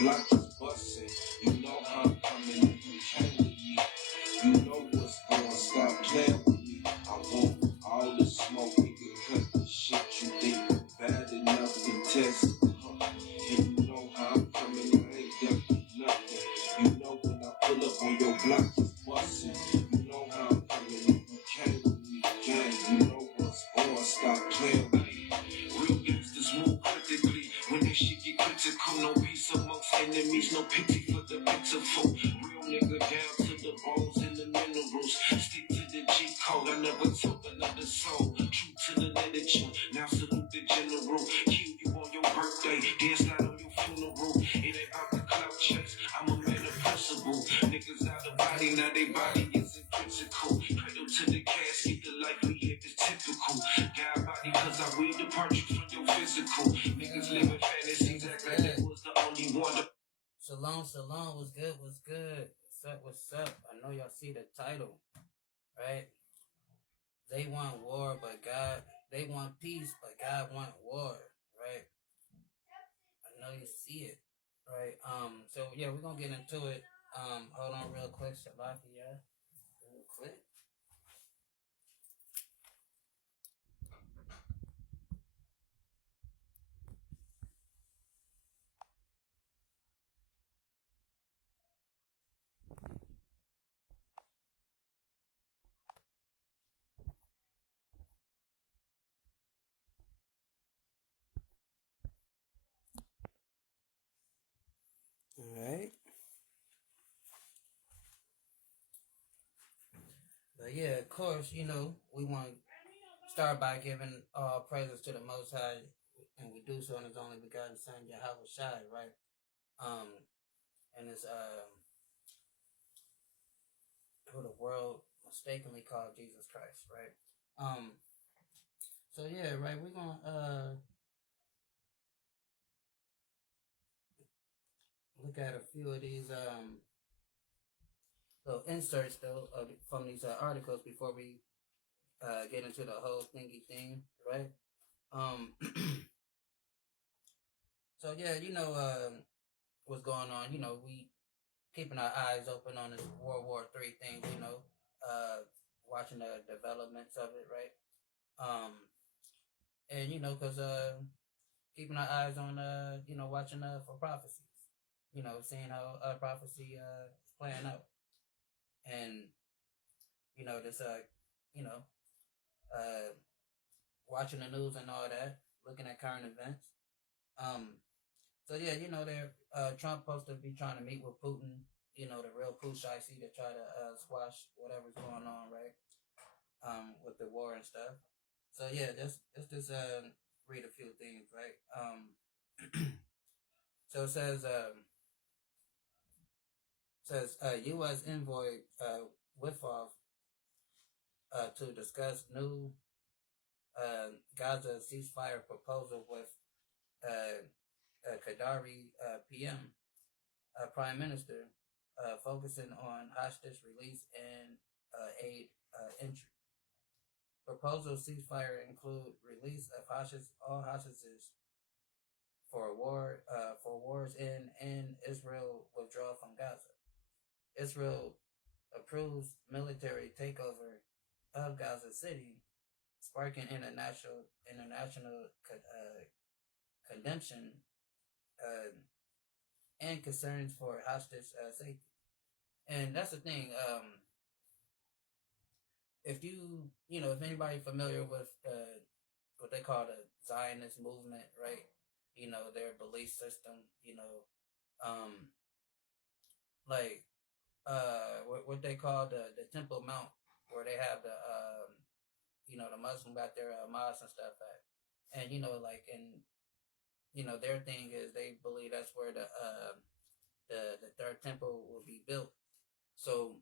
block is busting. You know how I'm coming and you came with me. You know what's going, stop playing with me. I want all the smoke, we can cut the shit you think bad enough to test. And you know how I'm coming, I ain't got nothing. You know when I pull up on your block is busting. You know how I'm coming and you came with me. Gang, you know what's going, stop playing with me. Real gangsters move critically. When this shit get critical, no peace amongst enemies, no pity for the pitiful. Real nigga down to the bones and the minerals. Stick to the G code, I never took another soul. True to the literature, now salute the general. Kill you on your birthday, dance not on your funeral. It ain't about the clout checks, I'm a man of principle. Niggas out of body, now they body isn't critical. Cradle to the casket, the life we live is typical. God body, cause I will depart you from your physical. Niggas living fantasies, act like that was the only one. Shalom, shalom, what's good, what's good? What's up? I know y'all see the title, right? They want war, but God, they want peace, but God want war, right? I know you see it, right? So yeah, we're gonna get into it. Hold on real quick, Shabaki, yeah? Real quick. Alright. But yeah, of course, you know, we want to start by giving praises to the Most High, and we do so in His only begotten Son, Yahweh Shai, right? And it's who the world mistakenly called Jesus Christ, right? So yeah, right, we're gonna look at a few of these little inserts though from these articles before we get into the whole thingy thing, right? So yeah, you know what's going on. You know, we keeping our eyes open on this World War III thing. You know, watching the developments of it, right? And you know, cause keeping our eyes on you know, watching for prophecies. You know, seeing how prophecy is playing out, and you know this you know uh watching the news and all that, looking at current events. So yeah, you know, they're Trump supposed to be trying to meet with Putin. You know, the real Pushai to try to squash whatever's going on, right? With the war and stuff. So yeah, just read a few things, right? So it says U.S. envoy Witkoff to discuss new Gaza ceasefire proposal with Qatari PM Prime Minister, focusing on hostage release and aid entry. Proposal ceasefire include release of all hostages for wars in Israel withdrawal from Gaza. Israel approves military takeover of Gaza City, sparking international condemnation and concerns for hostage safety. And that's the thing. If you know, if anybody familiar with what they call the Zionist movement, right? You know, their belief system. You know, like what they call the Temple Mount, where they have the you know, the Muslim got their mosques and stuff at, and you know, like, and you know, their thing is they believe that's where the third temple will be built. So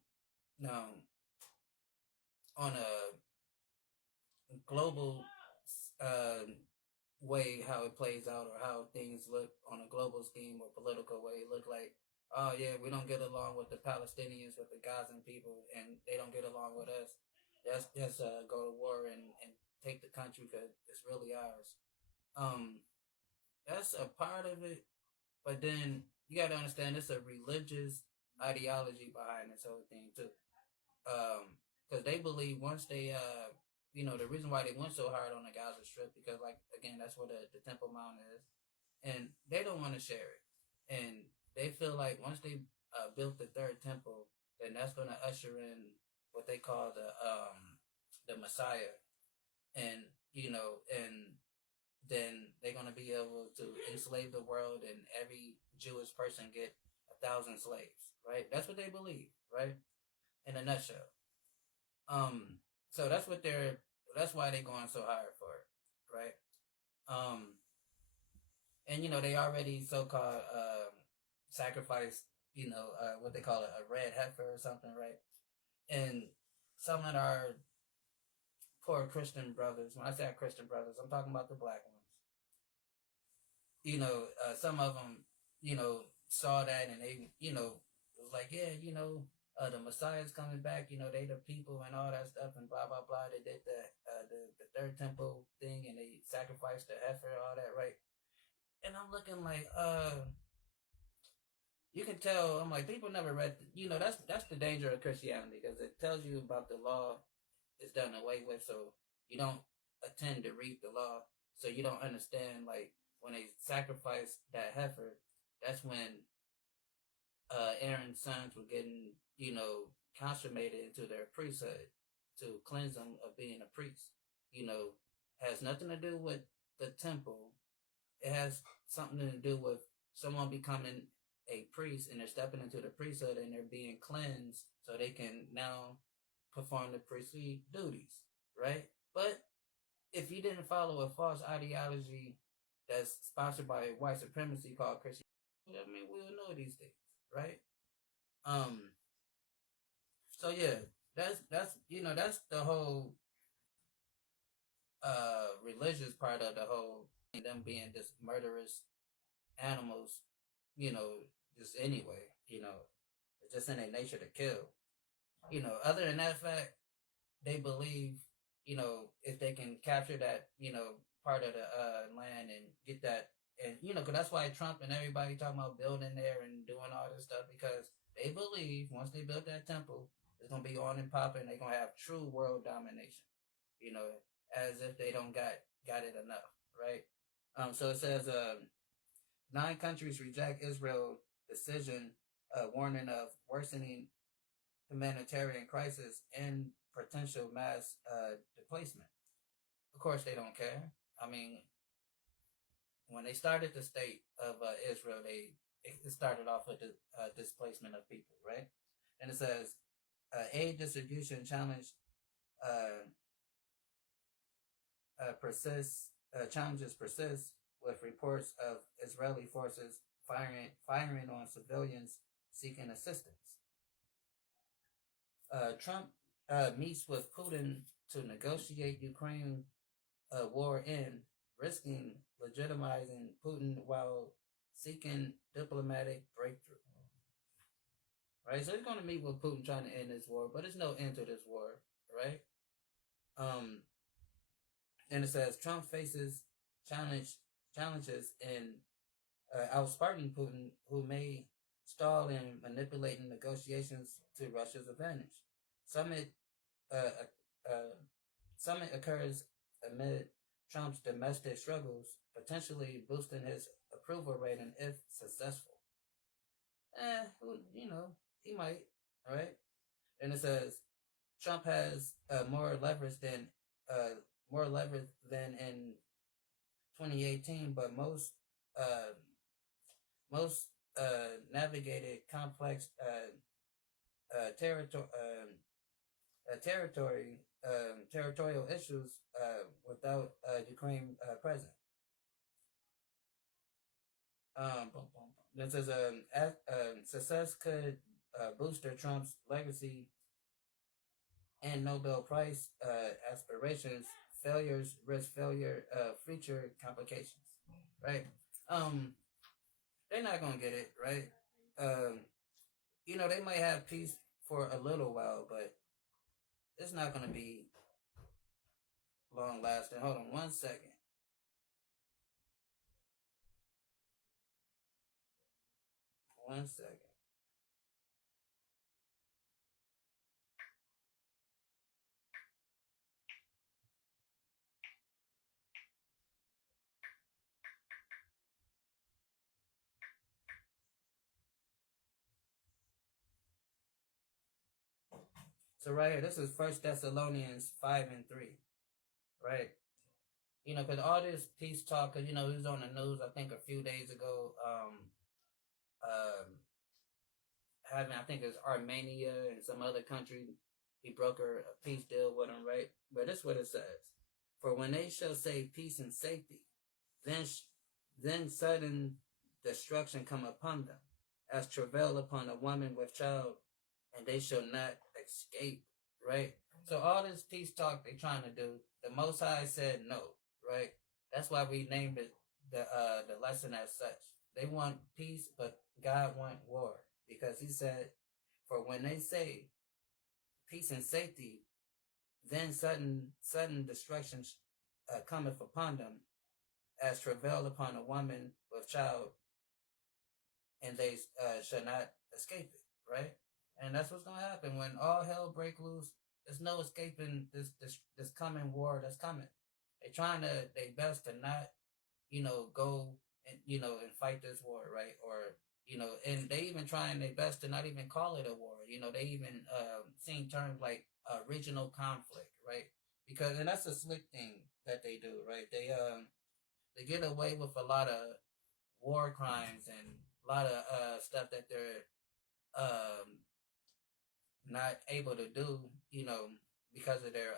now, on a global way, how it plays out, or how things look on a global scheme or political way, look like, oh yeah, we don't get along with the Palestinians, with the Gazan people, and they don't get along with us. Let's just go to war and take the country because it's really ours. That's a part of it, but then you got to understand it's a religious ideology behind this whole thing too. Because they believe once they the reason why they went so hard on the Gaza Strip because like again that's where the Temple Mount is, and they don't want to share it, and they feel like once they built the third temple, then that's going to usher in what they call the Messiah, and and then they're going to be able to enslave the world, and every Jewish person get 1,000 slaves, right? That's what they believe, right? In a nutshell. So that's why they're going so hard for it, right? Um, and they already so-called sacrificed, what they call it, a red heifer or something, right? And some of our poor Christian brothers, when I say Christian brothers, I'm talking about the black ones. Some of them, saw that and they, was like, yeah, the Messiah's coming back, they the people and all that stuff and blah, blah, blah. They did the third temple thing and they sacrificed the heifer, all that, right? And I'm looking like, you can tell, I'm like, people never read, that's the danger of Christianity because it tells you about the law is done away with, so you don't attend to read the law, so you don't understand, like, when they sacrificed that heifer, that's when Aaron's sons were getting, consummated into their priesthood to cleanse them of being a priest. Has nothing to do with the temple. It has something to do with someone becoming a priest and they're stepping into the priesthood and they're being cleansed so they can now perform the priestly duties, right? But if you didn't follow a false ideology that's sponsored by white supremacy called Christianity, I mean, we'll know these things, right? So yeah, that's the whole religious part of the whole thing, them being just murderous animals, just anyway, it's just in their nature to kill. Other than that fact, they believe, if they can capture that, part of the land and get that, and because that's why Trump and everybody talking about building there and doing all this stuff because they believe once they build that temple, it's gonna be on and popping. They're gonna have true world domination, as if they don't got it enough, right? So it says 9 countries reject Israel decision, warning of worsening humanitarian crisis and potential mass displacement. Of course, they don't care. I mean, when they started the state of Israel, it started off with the displacement of people, right? And it says aid distribution challenge challenges persist with reports of Israeli forces firing on civilians seeking assistance. Trump meets with Putin to negotiate Ukraine war end, risking legitimizing Putin while seeking diplomatic breakthrough. Right, so he's going to meet with Putin trying to end this war, but there's no end to this war, right? And it says Trump faces challenges in outsmarting Putin, who may stall in manipulating negotiations to Russia's advantage. Summit occurs amid Trump's domestic struggles, potentially boosting his approval rating if successful. He might, all right? And it says Trump has more leverage than in 2018, but most navigated complex territorial issues without Ukraine present. This is success could booster Trump's legacy and Nobel Prize aspirations. Failures risk future complications. Right? They're not gonna get it right. They might have peace for a little while, but it's not gonna be long lasting. Hold on 1 second. One second. So right here, this is First Thessalonians 5:3, right? You know, because all this peace talk, because you know, he was on the news, I think, a few days ago, um, having, I think it's Armenia and some other country, he brokered a peace deal with them, right? But this is what it says: For when they shall say peace and safety, then then sudden destruction come upon them, as travail upon a woman with child, and they shall not escape. Right. So all this peace talk they trying to do, the Most High said no. Right. That's why we named it the lesson as such. They want peace, but God want war, because He said, "For when they say peace and safety, then sudden destruction cometh upon them, as travail upon a woman with child, and they shall not escape it." Right. And that's what's gonna happen when all hell break loose. There's no escaping this coming war that's coming. They trying to they best to not, go and and fight this war, right? Or and they even trying their best to not even call it a war. They even seen terms like regional conflict, right? Because and that's a slick thing that they do, right? They get away with a lot of war crimes and a lot of stuff that they're um not able to do, because of their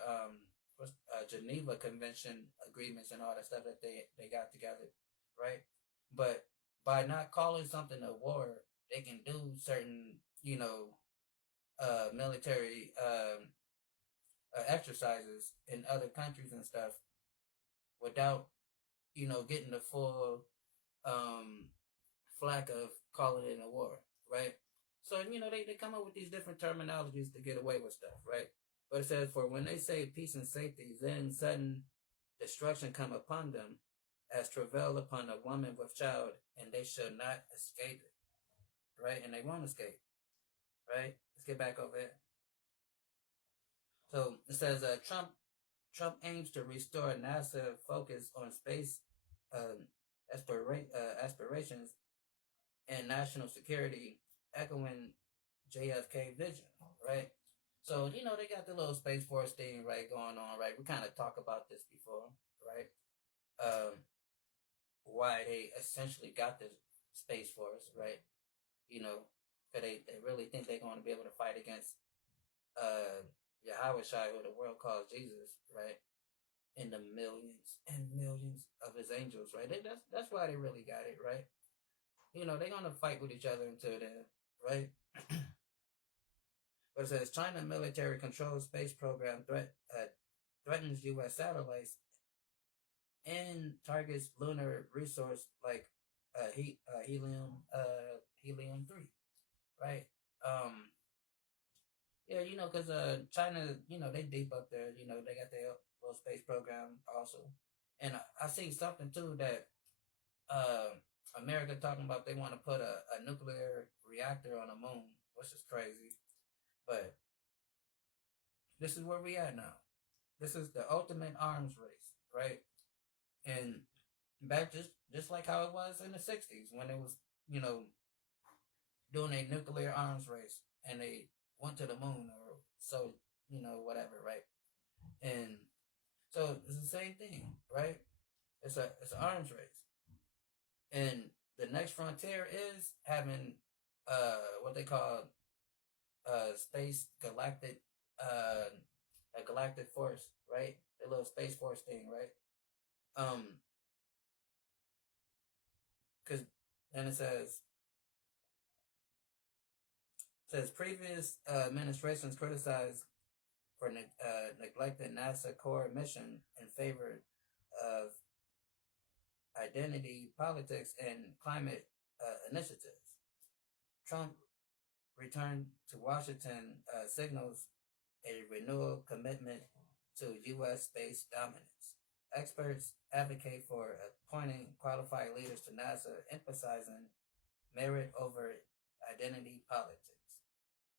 Geneva Convention agreements and all that stuff that they got together, right? But by not calling something a war, they can do certain, military exercises in other countries and stuff without, getting the full um, flack of calling it a war, right? So, they come up with these different terminologies to get away with stuff, right? But it says, for when they say peace and safety, then sudden destruction come upon them, as travail upon a woman with child, and they shall not escape it, right? And they won't escape, right? Let's get back over it. So it says, Trump aims to restore NASA focus on space um, aspirations and national security, echoing JFK vision, right? So, they got the little Space Force thing, right, going on, right? We kind of talked about this before, right? Why they essentially got this Space Force, right? Because they really think they're going to be able to fight against Yahweh Shai, who the world calls Jesus, right? In the millions and millions of his angels, right? That's why they really got it, right? They're gonna fight with each other until then, right? But it says China military controlled space program threatens U.S. satellites and targets lunar resource like helium 3, right? Yeah, because China, they deep up there. They got their little space program also, and I see something too that America talking about they want to put a nuclear reactor on the moon, which is crazy. But this is where we at now. This is the ultimate arms race, right? And back just like how it was in the '60s when it was, doing a nuclear arms race and they went to the moon or so, whatever, right? And so it's the same thing, right? It's an arms race. And the next frontier is having what they call space galactic a galactic force, right? The little space force thing, right? Because then it says previous administrations criticized for neglecting NASA core mission in favor of identity politics and climate initiatives. Trump return to Washington signals a renewal commitment to U.S. space dominance. Experts advocate for appointing qualified leaders to NASA, emphasizing merit over identity politics,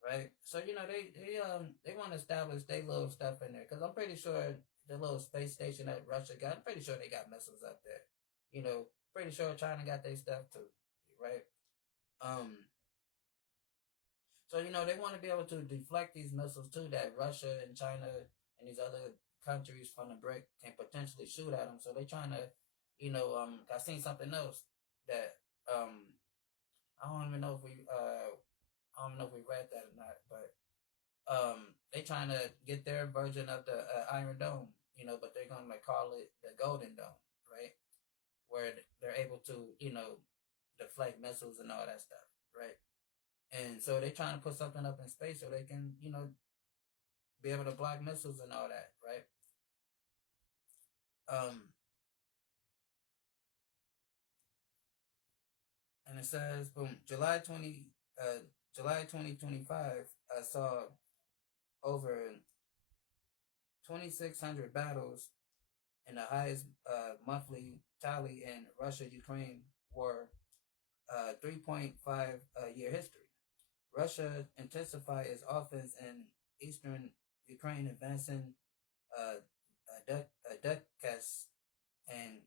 right? So they want to establish their little stuff in there because I'm pretty sure the little space station that Russia got, I'm pretty sure they got missiles up there. Pretty sure China got their stuff too, right? Um, so they want to be able to deflect these missiles too that Russia and China and these other countries from the BRIC can potentially shoot at them. So they trying to, I seen something else that I don't even know if I don't know if we read that or not, but they trying to get their version of the Iron Dome, but they're gonna call it the Golden Dome, right? Where they're able to, deflect missiles and all that stuff, right? And so they're trying to put something up in space so they can, be able to block missiles and all that, right? And it says, boom, July 2025, I saw over 2,600 battles and the highest monthly tally in Russia-Ukraine war 3.5 year history. Russia intensified its offense in eastern Ukraine, advancing Donetsk and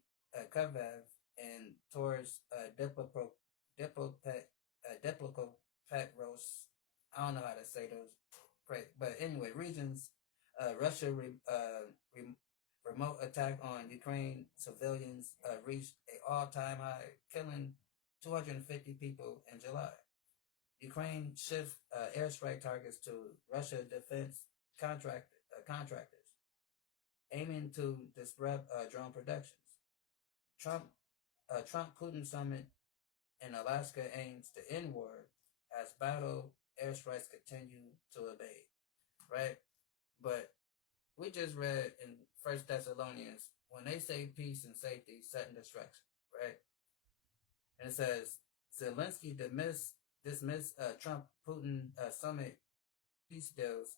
Kharkiv and towards Dnipropetrovsk. I don't know how to say those, but anyway, regions. Russia remote attack on Ukraine civilians reached an all-time high, killing 250 people in July. Ukraine shifts airstrike targets to Russia defense contractors, aiming to disrupt drone productions. Trump-Putin summit in Alaska aims to end war as battle airstrikes continue to abate. Right, but we just read in First Thessalonians when they say peace and safety, set and destruction. Right, and it says Zelensky dismiss Trump-Putin summit peace deals,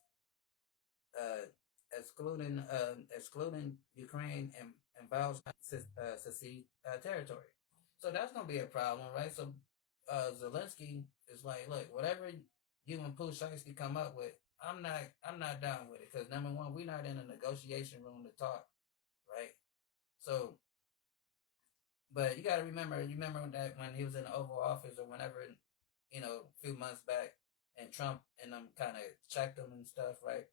excluding Ukraine and vows not to secede territory. So that's gonna be a problem, right? So Zelensky is like, look, whatever you and Pushaysky come up with, I'm not down with it because number one, we're not in a negotiation room to talk, right? So, but you got to remember that when he was in the Oval Office or whenever, a few months back, and Trump and them kind of checked him and stuff, right?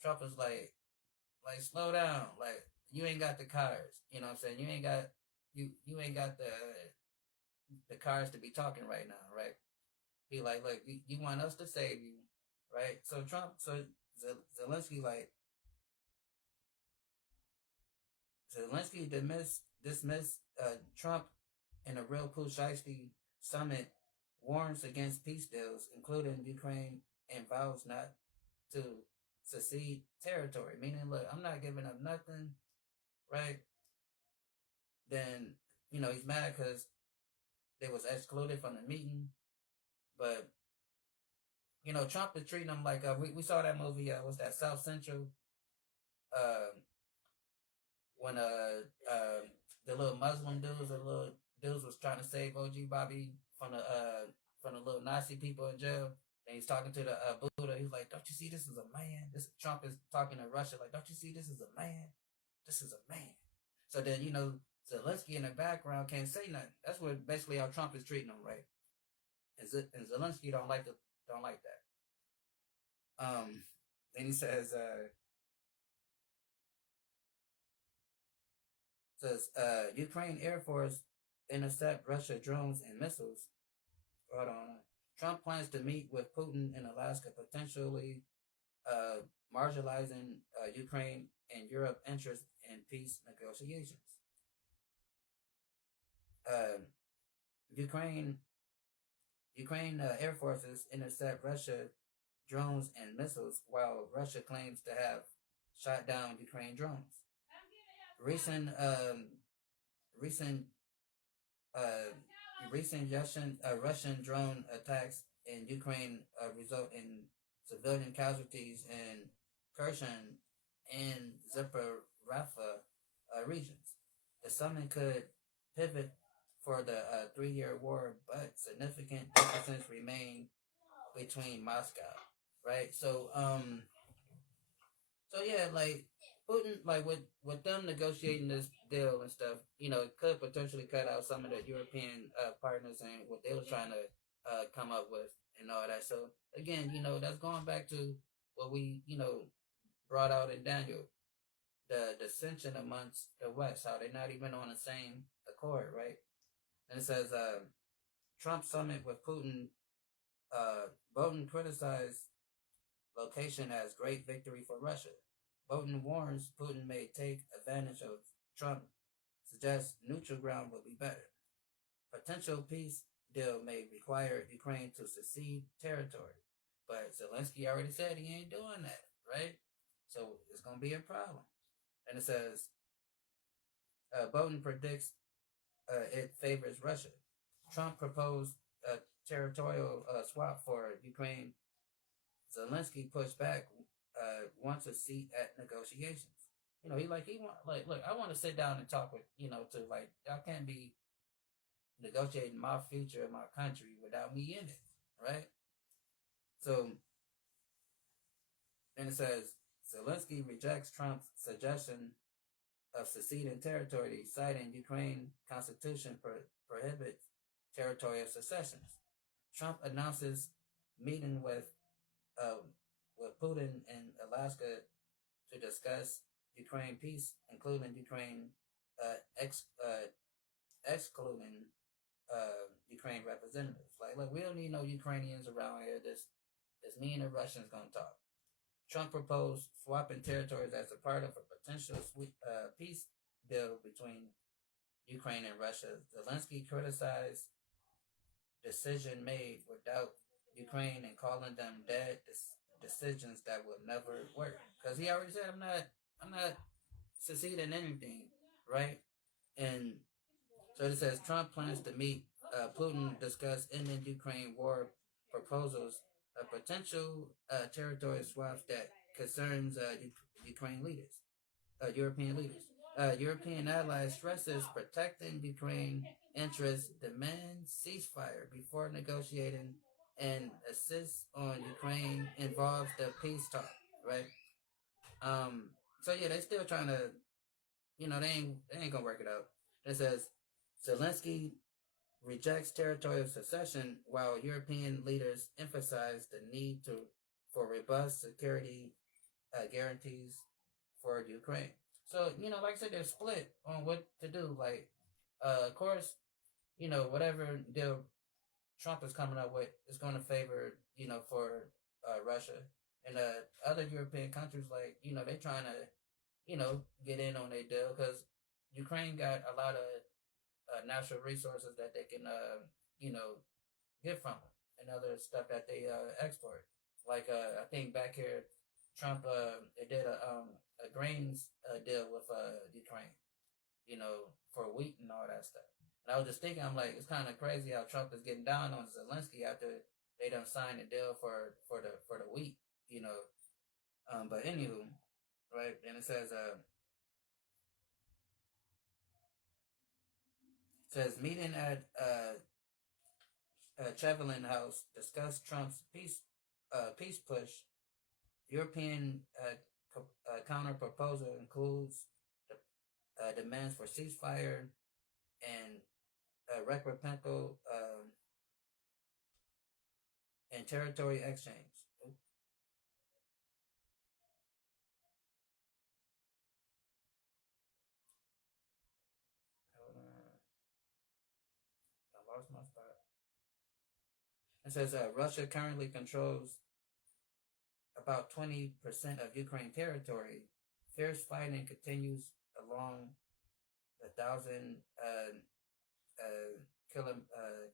Trump was like, slow down, like you ain't got the cars, you know what I'm saying? You ain't got the cars to be talking right now, right? He like, look, you want us to save you, right? So Zelensky dismissed Trump in a real Pushaysky summit warns against peace deals, including Ukraine, and vows not to secede territory. Meaning, look, I'm not giving up nothing, right? Then, he's mad because they was excluded from the meeting. But, Trump is treating them like, we saw that movie, what's that, South Central? When the little Muslim dudes was trying to save OG Bobby from the little Nazi people in jail, and he's talking to the Buddha. He's like, "Don't you see this is a man?" This Trump is talking to Russia like, "Don't you see this is a man? This is a man." So then Zelensky in the background can't say nothing. That's what basically how Trump is treating him, right? And Zelensky don't like that. Then he says. Ukraine Air Force intercept Russia drones and missiles. Hold on. Trump plans to meet with Putin in Alaska, potentially marginalizing Ukraine and Europe interest in peace negotiations. Ukraine Air Forces intercept Russia drones and missiles, while Russia claims to have shot down Ukraine drones. Recent Russian drone attacks in Ukraine result in civilian casualties in Kherson and Zaporizhzhia regions. The summit could pivot for the 3-year war, but significant differences remain between Moscow, right? So yeah, like Putin, like with them negotiating this deal and stuff, it could potentially cut out some of the European partners and what they were trying to come up with and all that. So again, that's going back to what we brought out in Daniel, the dissension amongst the West, how they're not even on the same accord, right? And it says Trump summit with Putin. Bolton criticized location as great victory for Russia. Bolton warns Putin may take advantage of Trump, suggests neutral ground will be better. Potential peace deal may require Ukraine to cede territory. But Zelensky already said he ain't doing that, right? So it's going to be a problem. And it says, Bolton predicts it favors Russia. Trump proposed a territorial swap for Ukraine. Zelensky pushed back, wants a seat at negotiations. Look, I want to sit down and talk with, y'all can't be negotiating my future in my country without me in it, right? So, then it says, Zelensky rejects Trump's suggestion of seceding territory, citing Ukraine constitution prohibits territorial secessions. Trump announces meeting with Putin in Alaska to discuss Ukraine peace, including Ukraine excluding Ukraine representatives. Like, look, we don't need no Ukrainians around here. This me and the Russians gonna talk. Trump proposed swapping territories as a part of a potential peace deal between Ukraine and Russia. Zelensky criticized decision made without Ukraine and calling them dead decisions that will never work. Because he already said, I'm not seceding anything, right? And so it says Trump plans to meet Putin, discuss ending Ukraine war proposals, a potential territory swaps that concerns Ukraine leaders, European leaders. European allies stresses protecting Ukraine interests, demands ceasefire before negotiating, and assists on Ukraine involves the peace talk, right? So yeah, they still trying to, they ain't gonna work it out. It says Zelensky rejects territorial secession while European leaders emphasize the need for robust security guarantees for Ukraine. So, like I said, they're split on what to do. Like, of course, whatever deal Trump is coming up with is going to favor, for Russia. And other European countries, like, they're trying to, get in on their deal because Ukraine got a lot of natural resources that they can, get from them and other stuff that they export. Like, I think back here, Trump they did a grains deal with Ukraine, for wheat and all that stuff. And I was just thinking, I'm like, it's kind of crazy how Trump is getting down on Zelensky after they done signed a deal for the wheat, But anywho, right? And it says meeting at Chevelin House discussed Trump's peace push. European counter proposal includes the demands for ceasefire and reciprocal and territory exchange. I lost my spot. It says Russia currently controls about 20% of Ukraine territory. Fierce fighting continues along the 1,000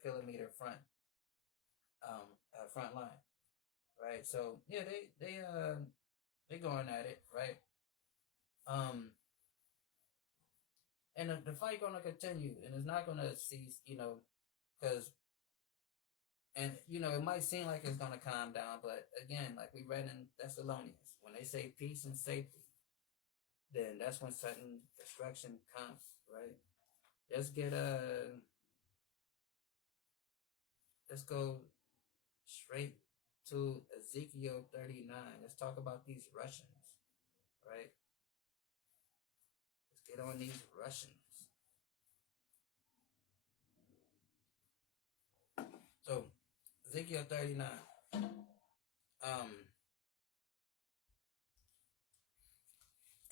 kilometer front line, right? So yeah, they going at it, right? And the fight gonna continue, and it's not gonna cease, because it might seem like it's gonna calm down, but again, like we read in Thessalonians, when they say peace and safety, then that's when sudden destruction comes, right? Just get let's go straight to Ezekiel 39. Let's talk about these Russians, right? Let's get on these Russians. So Ezekiel 39.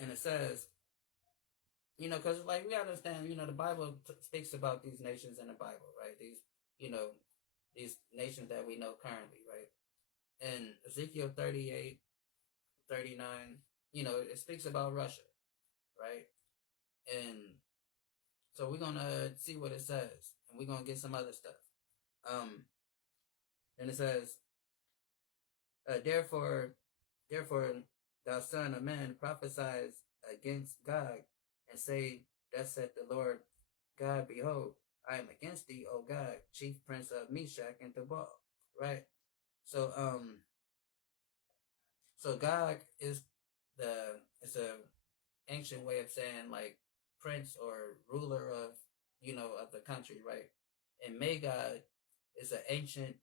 And it says, because like we understand, the Bible speaks about these nations in the Bible, right? These nations that we know currently, right? In Ezekiel 38, 39, it speaks about Russia, right? And so we're gonna see what it says, and we're gonna get some other stuff. And it says, therefore, thou son of man, prophesies against God, and say, thus saith the Lord God, behold, I am against thee, O God, chief prince of Meshach and Tubal. Right? So God is it's a ancient way of saying like prince or ruler of of the country, right? And Magog is an ancient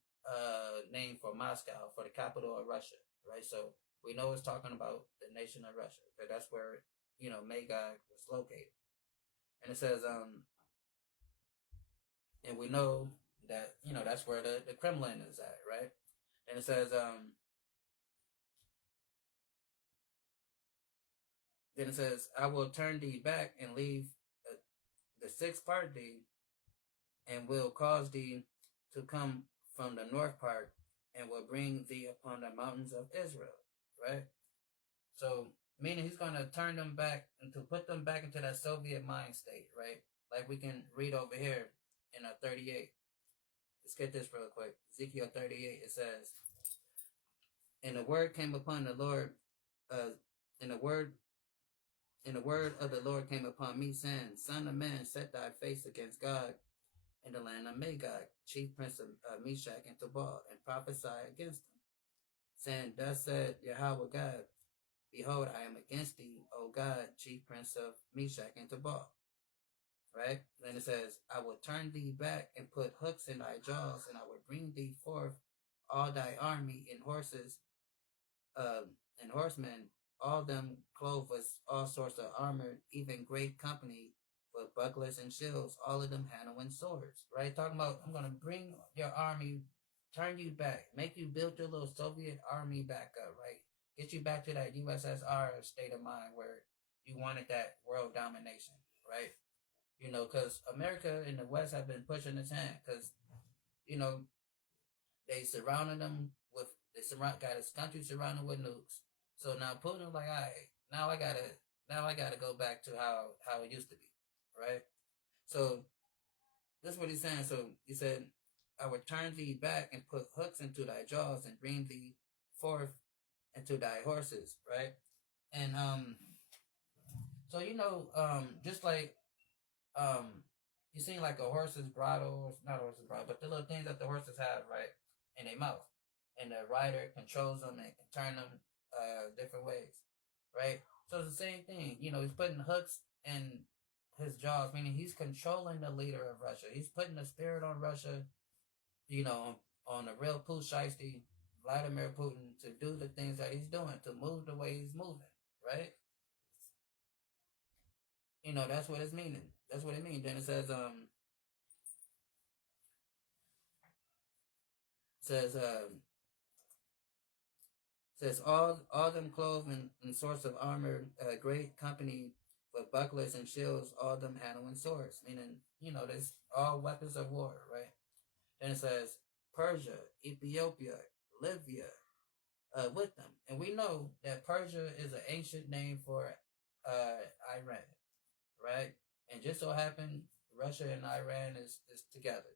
name for Moscow, for the capital of Russia, right? So we know it's talking about the nation of Russia, because that's where Magog was located. And it says and we know that that's where the Kremlin is at, right? And it says then it says, I will turn thee back and leave the sixth part thee, and will cause thee to come from the north part, and will bring thee upon the mountains of Israel. Right? So meaning he's going to turn them back and to put them back into that Soviet mind state, right? Like we can read over here in 38. Let's get this real quick. Ezekiel 38, it says, and the word came upon the Lord, and the word of the Lord came upon me, saying, Son of man, set thy face against God in the land of Magog, chief prince of Meshach and Tubal, and prophesy against him, saying, thus said Yahweh God, behold, I am against thee, O God, chief prince of Meshach and Tubal. Right? Then it says, I will turn thee back and put hooks in thy jaws, and I will bring thee forth all thy army in horses and horsemen, all them clothed with all sorts of armor, even great company with bucklers and shields, all of them handling swords. Right? Talking about, I'm going to bring your army, turn you back, make you build your little Soviet army back up, right? Get you back to that USSR state of mind where you wanted that world domination, right? Because America and the West have been pushing its hand, because, they surrounded them with, got his country surrounded with nukes. So now Putin like, all right, now I gotta go back to how it used to be, right? So that's what he's saying. So he said, I will turn thee back and put hooks into thy jaws and bring thee forth into thy horses, right? And so just like you see like a horse's bridle, or not a horse's bridle, but the little things that the horses have, right, in their mouth, and the rider controls them and can turn them different ways, right? So it's the same thing. He's putting hooks in his jaws, meaning he's controlling the leader of Russia. He's putting the spirit on Russia, on the real Pusheisty, Vladimir Putin, to do the things that he's doing, to move the way he's moving, right? That's what it's meaning. That's what it means. Then it says all them clothed in sorts of armor, great company with bucklers and shields, all them handling swords, meaning there's all weapons of war, right? Then it says Persia, Ethiopia, Libya, with them, and we know that Persia is an ancient name for Iran, right? And just so happened Russia and Iran is together.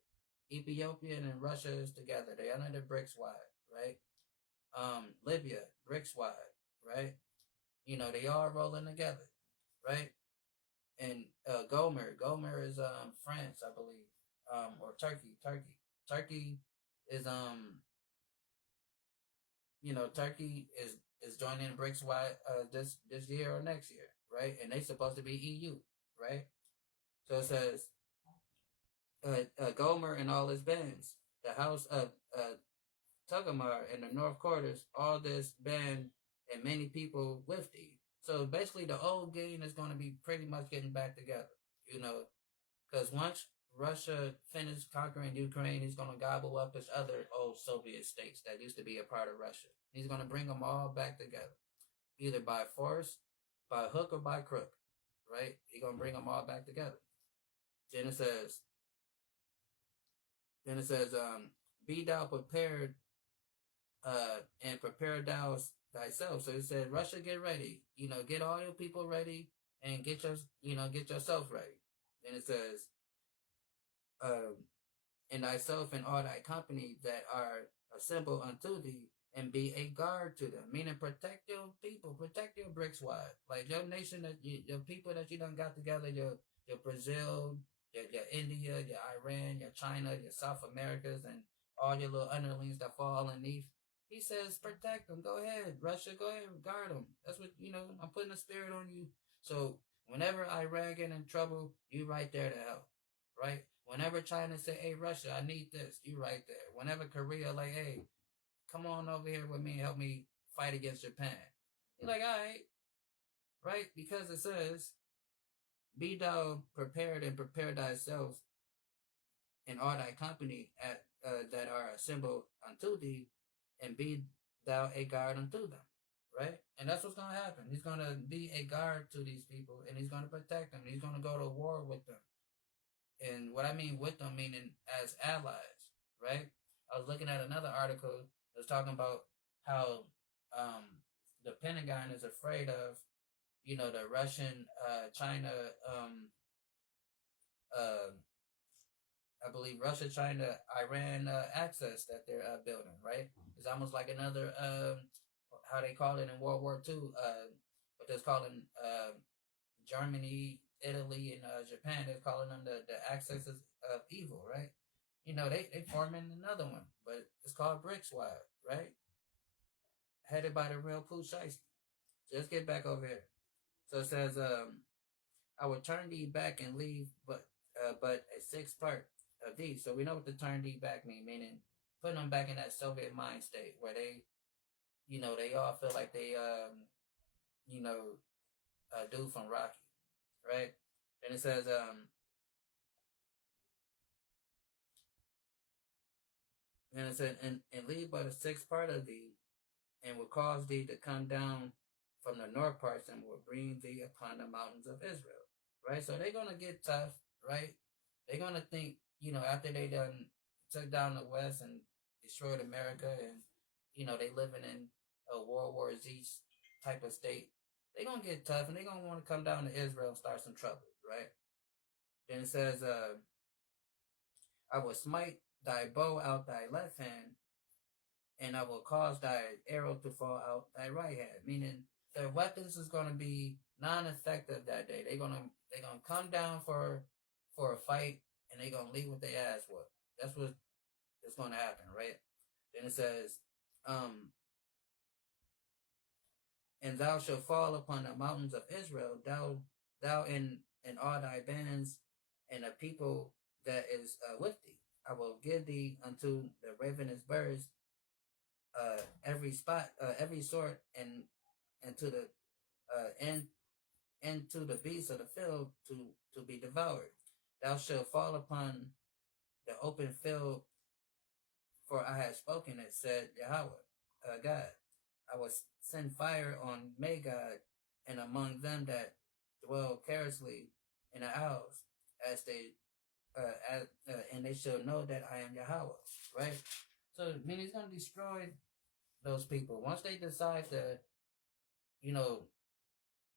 Ethiopia and Russia is together. They're under the BRICS wide, right? Libya, BRICS wide, right? They all rolling together, right? And Gomer is France, I believe, or Turkey. Turkey is Turkey is joining BRICS wide this year or next year, right? And they supposed to be EU, right? So it says Gomer and all his bands, the house of Tugamar in the North Quarters, all this band and many people with thee. So basically, the old gang is going to be pretty much getting back together, you know, because once Russia finished conquering Ukraine, he's going to gobble up his other old Soviet states that used to be a part of Russia. He's going to bring them all back together, either by force, by hook, or by crook, right? He's going to bring them all back together. Then it says, be thou prepared and prepare thou thyself. So it said, Russia, get ready. You know, get all your people ready and get yourself ready. Then it says, and thyself and all thy company that are assembled unto thee, and be a guard to them. Meaning, protect your people, protect your bricks wide. Like your nation, your people that you done got together, your Brazil, your India, your Iran, your China, your South Americas, and all your little underlings that fall underneath. He says, protect them. Go ahead, Russia. Go ahead, guard them. That's what, I'm putting a spirit on you. So whenever Iran get in trouble, you right there to help, right? Whenever China say, hey, Russia, I need this, you right there. Whenever Korea like, hey, come on over here with me and help me fight against Japan. You're like, all right? Because it says, be thou prepared and prepare thyself and all thy company that are assembled unto thee, and be thou a guard unto them, right? And that's what's going to happen. He's going to be a guard to these people, and he's going to protect them. He's going to go to war with them. And what I mean with them, meaning as allies, right? I was looking at another article that was talking about how the Pentagon is afraid of, the Russian, China, I believe Russia, China, Iran access that they're building, right? It's almost like another, how they call it in World War II, what they're calling Germany, Italy, and Japan. They're calling them the axis of evil, right? They forming another one, but it's called BRICS Wide, right? Headed by the real Pooh Shiesty. So let's get back over here. So it says, I will turn thee back and leave but a sixth part of thee. So we know what the turn thee back meaning putting them back in that Soviet mind state where they, they all feel like they, dude from Rocky, right? Then it says, and leave but a sixth part of thee, and will cause thee to come down from the north parts, and will bring thee upon the mountains of Israel, right? So they're gonna get tough, right? They're gonna think, after they done took down the West and destroyed America, and they living in a World War Z type of state, they're gonna get tough, and they're gonna want to come down to Israel and start some trouble, right? Then it says, I will smite thy bow out thy left hand, and I will cause thy arrow to fall out thy right hand. Meaning their weapons is gonna be non-effective that day. They're gonna come down for a fight, and they're gonna leave with their ass whooped. That's what is gonna happen, right? Then it says, and thou shalt fall upon the mountains of Israel, thou and all thy bands, and the people that is with thee. I will give thee unto the ravenous birds, every spot, every sort, and to the and to the beasts of the field to be devoured. Thou shalt fall upon the open field, for I have spoken it, said Yahweh, God. I will send fire on Magog, and among them that dwell carelessly in the isles, as they and they shall know that I am Yahweh, right? So, I mean, he's going to destroy those people. Once they decide to,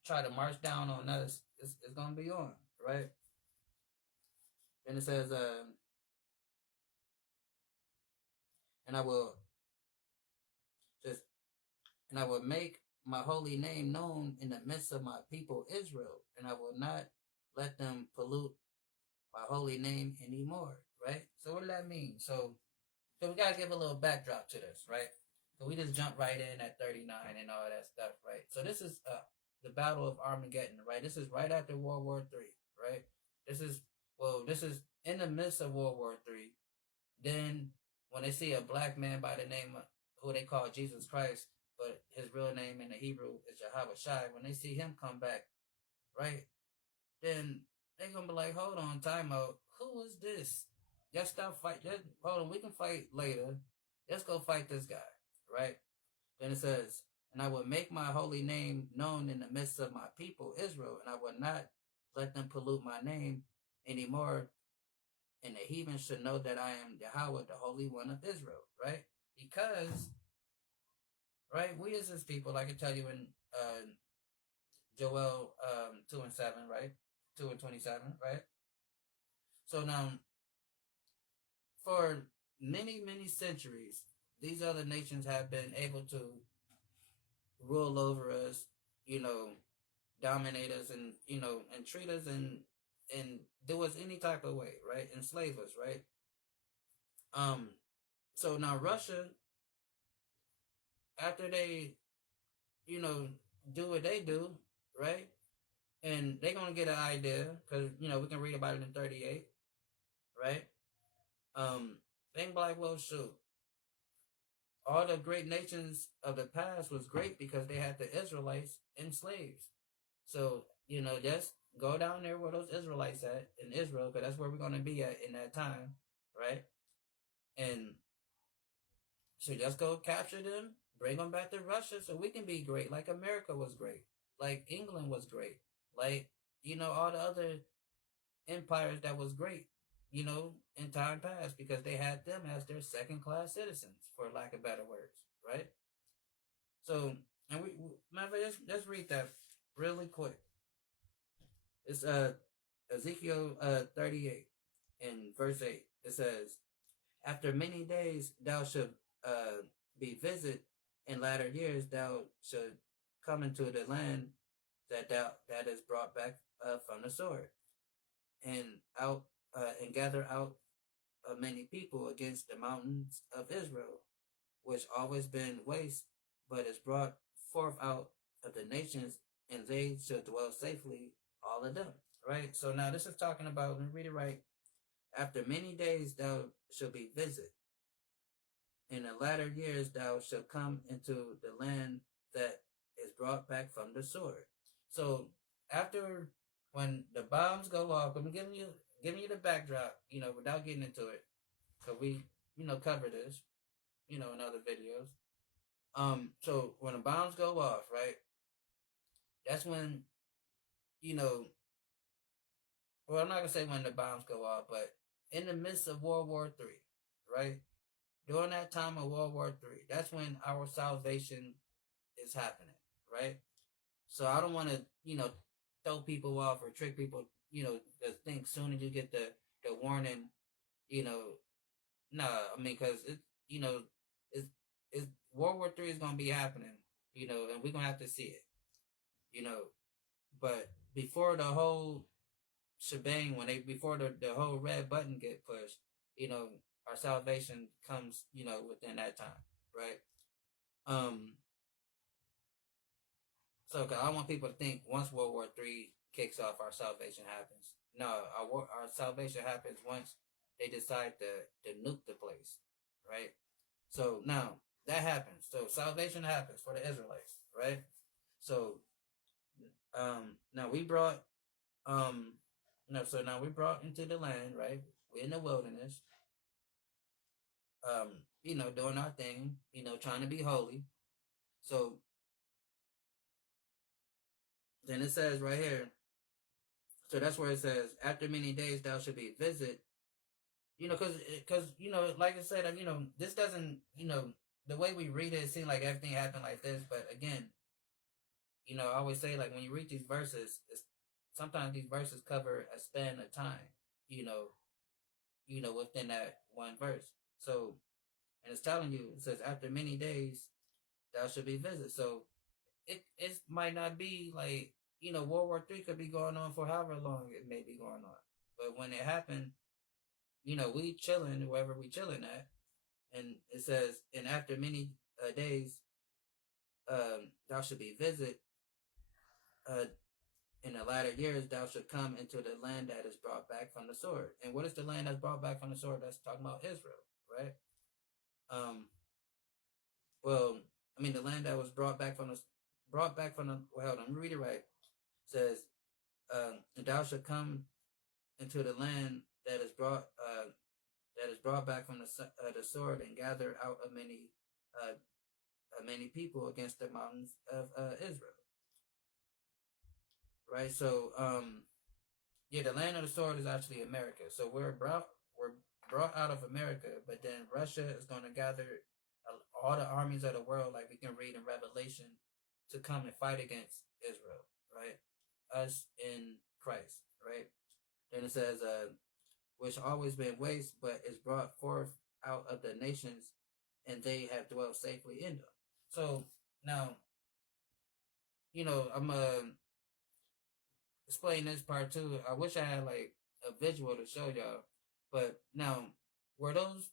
try to march down on us, it's going to be on, right? Then it says, and I will make my holy name known in the midst of my people Israel, and I will not let them pollute my holy name anymore, right? So what does that mean? So we got to give a little backdrop to this, right? So we just jump right in at 39 and all that stuff, right? So this is the Battle of Armageddon, right? This is right after World War III, right? This is in the midst of World War III. Then when they see a black man by the name of who they call Jesus Christ, but his real name in the Hebrew is Yahweh Shai, when they see him come back, right, then they gonna be like, hold on, time out. Who is this? Just stop fight. Just hold on, we can fight later. Let's go fight this guy, right? Then it says, and I will make my holy name known in the midst of my people, Israel, and I will not let them pollute my name anymore. And the heathen should know that I am Yahweh, the Holy One of Israel, right? Because, right, we as his people, like I tell you in Joel 2 and 7, right? 2 and 27, right? So now, for many, many centuries, these other nations have been able to rule over us, dominate us, and and treat us and do us any type of way, right? Enslave us, right? So now Russia, after they, do what they do, right? And they're gonna get an idea because we can read about it in 38, right? They can be like, well, shoot, all the great nations of the past was great because they had the Israelites and slaves. So, just go down there where those Israelites at in Israel, because that's where we're going to be at in that time, right? And so just go capture them, bring them back to Russia so we can be great, like America was great, like England was great, like, all the other empires that was great, in time past, because they had them as their second-class citizens, for lack of better words, right? So, and matter of fact, let's read that really quick. It's Ezekiel 38 in verse 8. It says, after many days thou shalt be visited, in latter years thou shalt come into the land that is brought back from the sword, and out and gather out many people against the mountains of Israel, which always been waste, but is brought forth out of the nations, and they shall dwell safely, all of them. Right? So now this is talking about, let me read it right. After many days thou shalt be visited. In the latter years thou shalt come into the land that is brought back from the sword. So after, when the bombs go off, I'm giving you the backdrop, without getting into it. So we, cover this, in other videos. So when the bombs go off, right? That's when, well, I'm not gonna say when the bombs go off, but in the midst of World War III, right? During that time of World War III, that's when our salvation is happening, right? So I don't want to, throw people off or trick people, to think soon as you get the warning, I mean, because it's World War III is gonna be happening, and we're gonna have to see it, but before the whole shebang, before the whole red button get pushed, our salvation comes, within that time, right? So, cause I want people to think once World War III kicks off, our salvation happens. No, our salvation happens once they decide to nuke the place, right? So now that happens. So salvation happens for the Israelites, right? So, now we brought, so now we brought into the land, right? We're in the wilderness, doing our thing, trying to be holy. So then it says right here, so that's where it says, after many days thou shalt be visited, because, like I said, this doesn't, the way we read it, it seems like everything happened like this, but again, I always say, like, when you read these verses, sometimes these verses cover a span of time, within that one verse. So, and it's telling you, it says, after many days, thou shalt be visited. So, it might not be like, World War III could be going on for however long it may be going on. But when it happened, we chilling wherever we chilling at. And it says, and after many days, thou shalt be visited, in the latter years thou shalt come into the land that is brought back from the sword. And what is the land that's brought back from the sword? That's talking about Israel, right? Um, well, I mean, the land that was well, hold on, let me read it right. It says, and thou shalt come into the land that is brought back from the sword and gather out uh, many people against the mountains of Israel. Right. So yeah, the land of the sword is actually America. So we're brought out of America, but then Russia is going to gather all the armies of the world, like we can read in Revelation, to come and fight against Israel, right? Us in Christ, right? Then it says, which always been waste, but is brought forth out of the nations, and they have dwelt safely in them. So now, I'm explain this part too. I wish I had like a visual to show y'all, but now were those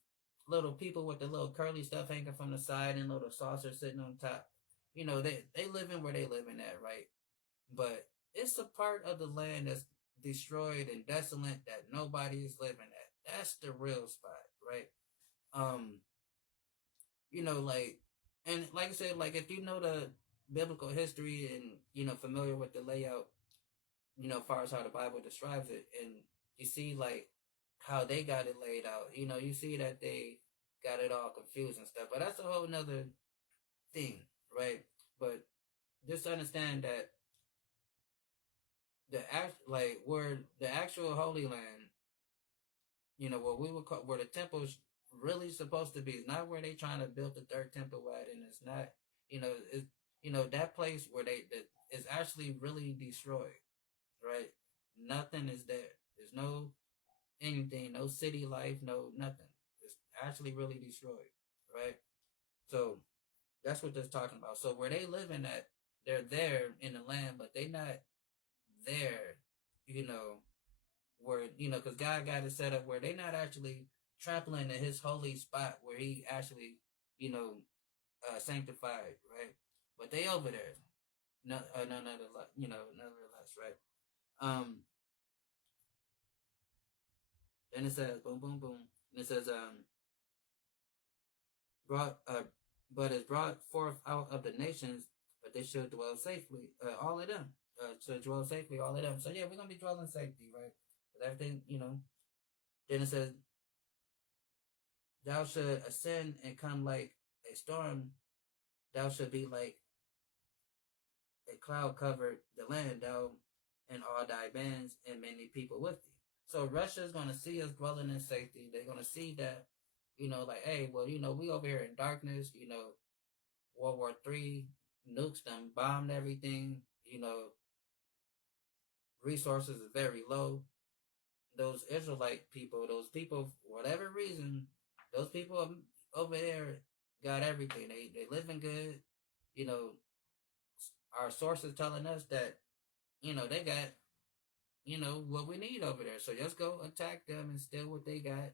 little people with the little curly stuff hanging from the side and little saucers sitting on top? They live in where they live in at, right? But it's a part of the land that's destroyed and desolate that nobody is living at. That's the real spot, right? Um, like, and like I said, like if you know the biblical history and familiar with the layout, as far as how the Bible describes it, and you see like how they got it laid out. You see that they got it all confused and stuff. But that's a whole nother thing, right? But just understand that where the actual Holy Land, what we would call where the temple's really supposed to be, is not where they trying to build the third temple at, and it's not, it's that place where that is actually really destroyed, right? Nothing is there. There's no anything, no city life, no nothing. It's actually really destroyed, right? So that's what they're talking about. So where they living at, they're there in the land, but they not there, you know, where because God got it set up where they not actually trampling in His holy spot where He actually, sanctified, right? But they over there, nonetheless, right? Then it says boom, boom, boom, and it says brought but is brought forth out of the nations, but they should dwell safely. All of them should dwell safely. All of them. So yeah, we're gonna be dwelling safety, right? Because everything, Then it says, "Thou should ascend and come like a storm. Thou should be like a cloud covered the land. Thou and all thy bands and many people with thee." So Russia's gonna see us dwelling in safety. They're gonna see that, like, hey, well, we over here in darkness. World War III, nukes them, bombed everything. Resources is very low. Those Israelite people, for whatever reason, those people over there got everything. They living good. You know, our sources telling us that they got what we need over there. So let's go attack them and steal what they got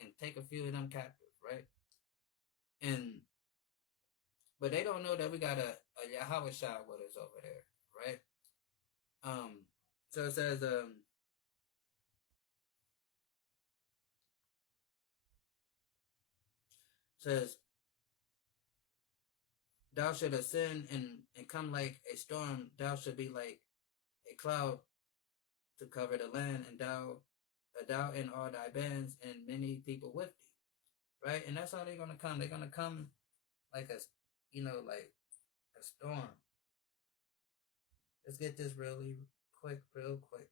and take a few of them captive, right? And but they don't know that we got a Yahweh Shah with us over there, right? So it says, thou should ascend and come like a storm, thou should be like a cloud to cover the land, and thou and all thy bands and many people with thee. Right? And that's how they're gonna come. They're gonna come like like a storm. Let's get this really quick, real quick.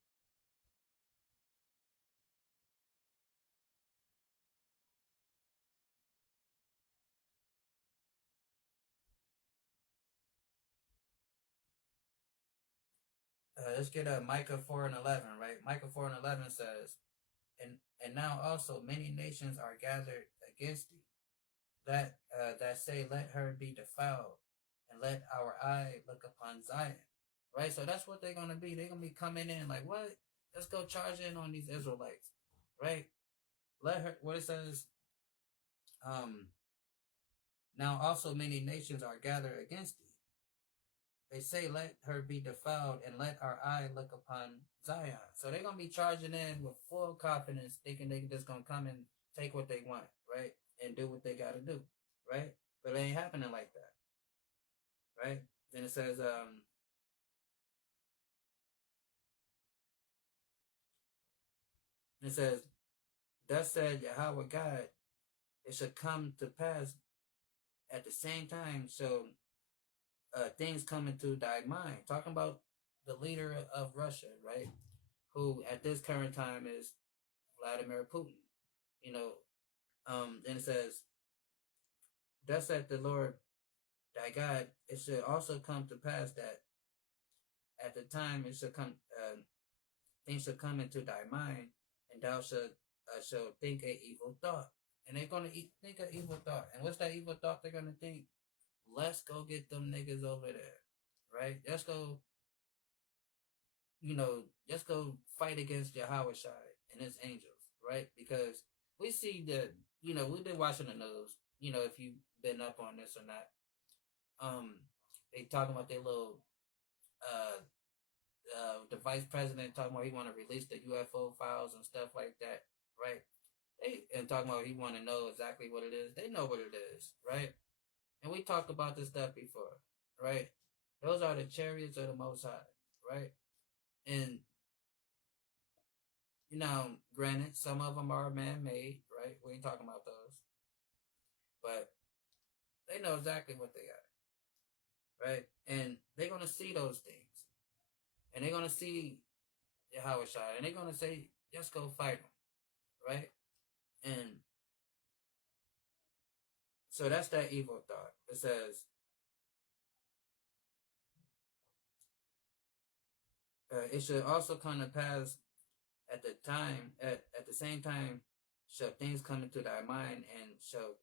Let's get Micah 4:11, right? Micah 4:11 says, and now also many nations are gathered against thee, that say, let her be defiled, and let our eye look upon Zion. Right? So that's what they're gonna be. They're gonna be coming in like, what? Let's go charge in on these Israelites. Right? Let her what it says, um, now also many nations are gathered against thee. They say, let her be defiled, and let our eye look upon Zion. So they're gonna be charging in with full confidence, thinking they just gonna come and take what they want, right? and do what they gotta do, right? But it ain't happening like that, right? Then it says, thus said Yahweh God, it shall come to pass at the same time, so things come into thy mind. Talking about the leader of Russia, right? Who at this current time is Vladimir Putin. You know, then it says, thus said the Lord thy God, it should also come to pass that at the time it shall come, things shall come into thy mind, and thou shall think a evil thought. And they're gonna think an evil thought. And what's that evil thought they're gonna think? Let's go get them niggas over there, right? Let's go, let's go fight against Yahweh Shai and his angels, right? Because we see that, we've been watching the news, if you've been up on this or not. They talking about their little, the vice president talking about he want to release the UFO files and stuff like that, right? And talking about he want to know exactly what it is. They know what it is, right? And we talked about this stuff before, right? Those are the chariots of the Most High, right? And granted, some of them are man-made, right? We ain't talking about those, but they know exactly what they are, right? And they're gonna see those things, and they're gonna see Yahweh Shai, and they're gonna say, "Let's go fight them," right? And so that's that evil thought. It says, "It should also come to pass at the same time, shall things come into thy mind, and shall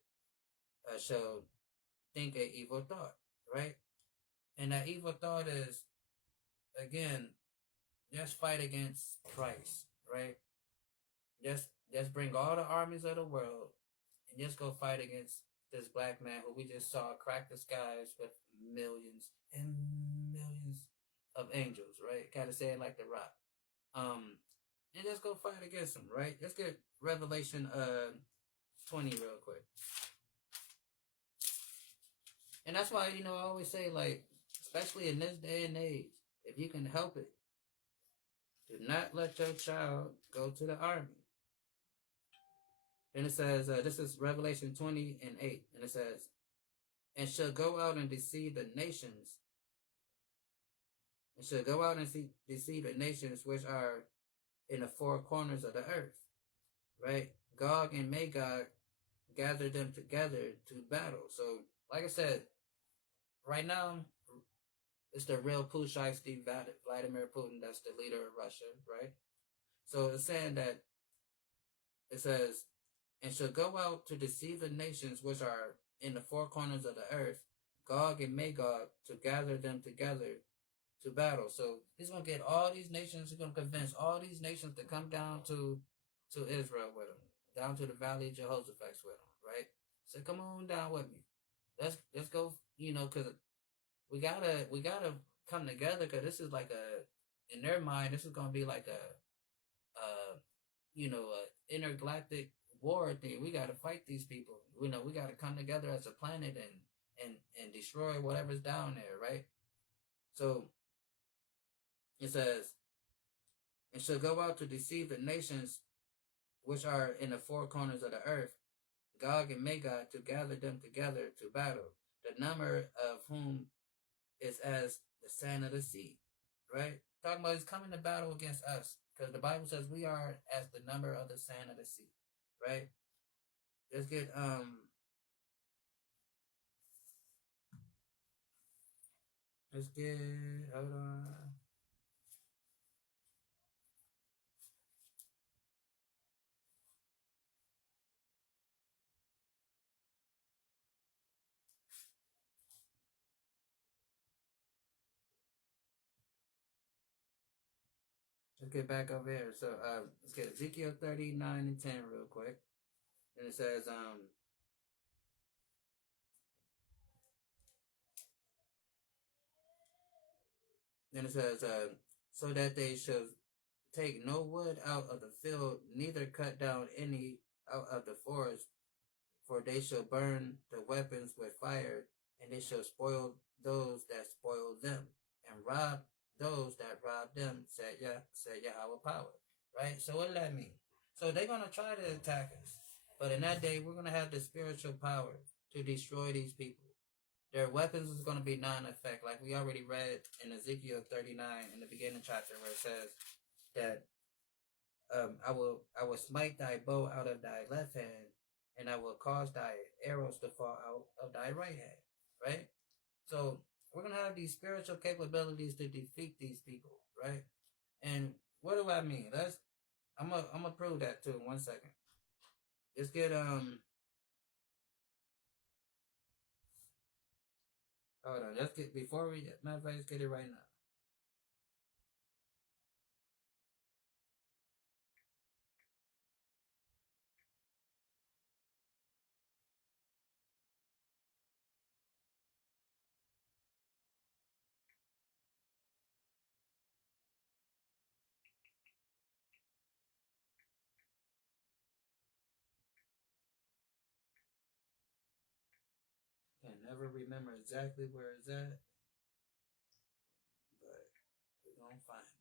think a evil thought," right? And that evil thought is, again, just fight against Christ, right? Just bring all the armies of the world and just go fight against this black man who we just saw crack the skies with millions and millions of angels, right? Gotta say it like the Rock. And just go fight against him, right? Let's get Revelation 20 real quick. And that's why, I always say, like, especially in this day and age, if you can help it, do not let your child go to the army. And it says, this is Revelation 20 and 8. And it says, and shall go out and deceive the nations. And shall go out and deceive the nations which are in the four corners of the earth. Right? Gog and Magog gather them together to battle. So, like I said, right now, it's the real Pushai Steve Vladimir Putin that's the leader of Russia, right? So it's saying that, it says, and shall go out to deceive the nations which are in the four corners of the earth, Gog and Magog, to gather them together to battle. So he's going to get all these nations, he's going to convince all these nations to come down to Israel with him, down to the Valley of Jehoshaphat with him, right? So come on down with me. Let's go, because we gotta come together, because this is like in their mind, this is going to be like a intergalactic war thing. We got to fight these people. We got to come together as a planet and destroy whatever's down there, right? So it says, and shall go out to deceive the nations which are in the four corners of the earth, Gog and Magog, to gather them together to battle, the number of whom is as the sand of the sea, right? Talking about he's coming to battle against us, because the Bible says we are as the number of the sand of the sea, right? Let's get hold on. Let's get back over here. So let's get Ezekiel 39 and 10 real quick. And it says, so that they shall take no wood out of the field, neither cut down any out of the forest, For they shall burn the weapons with fire, and they shall spoil those that spoil them, and rob those that rob them, said Yahweh power. Right? So what does that mean? So they're gonna try to attack us. But in that day we're gonna have the spiritual power to destroy these people. Their weapons is gonna be non-effect, like we already read in Ezekiel 39 in the beginning chapter where it says that I will smite thy bow out of thy left hand, and I will cause thy arrows to fall out of thy right hand. Right? So we're gonna have these spiritual capabilities to defeat these people, right? And what do I mean? I'm gonna prove that too in 1 second. Let's get hold on, let's get before we matter of fact, let's get it right now. Can never remember exactly where it's at, but we're gonna find it.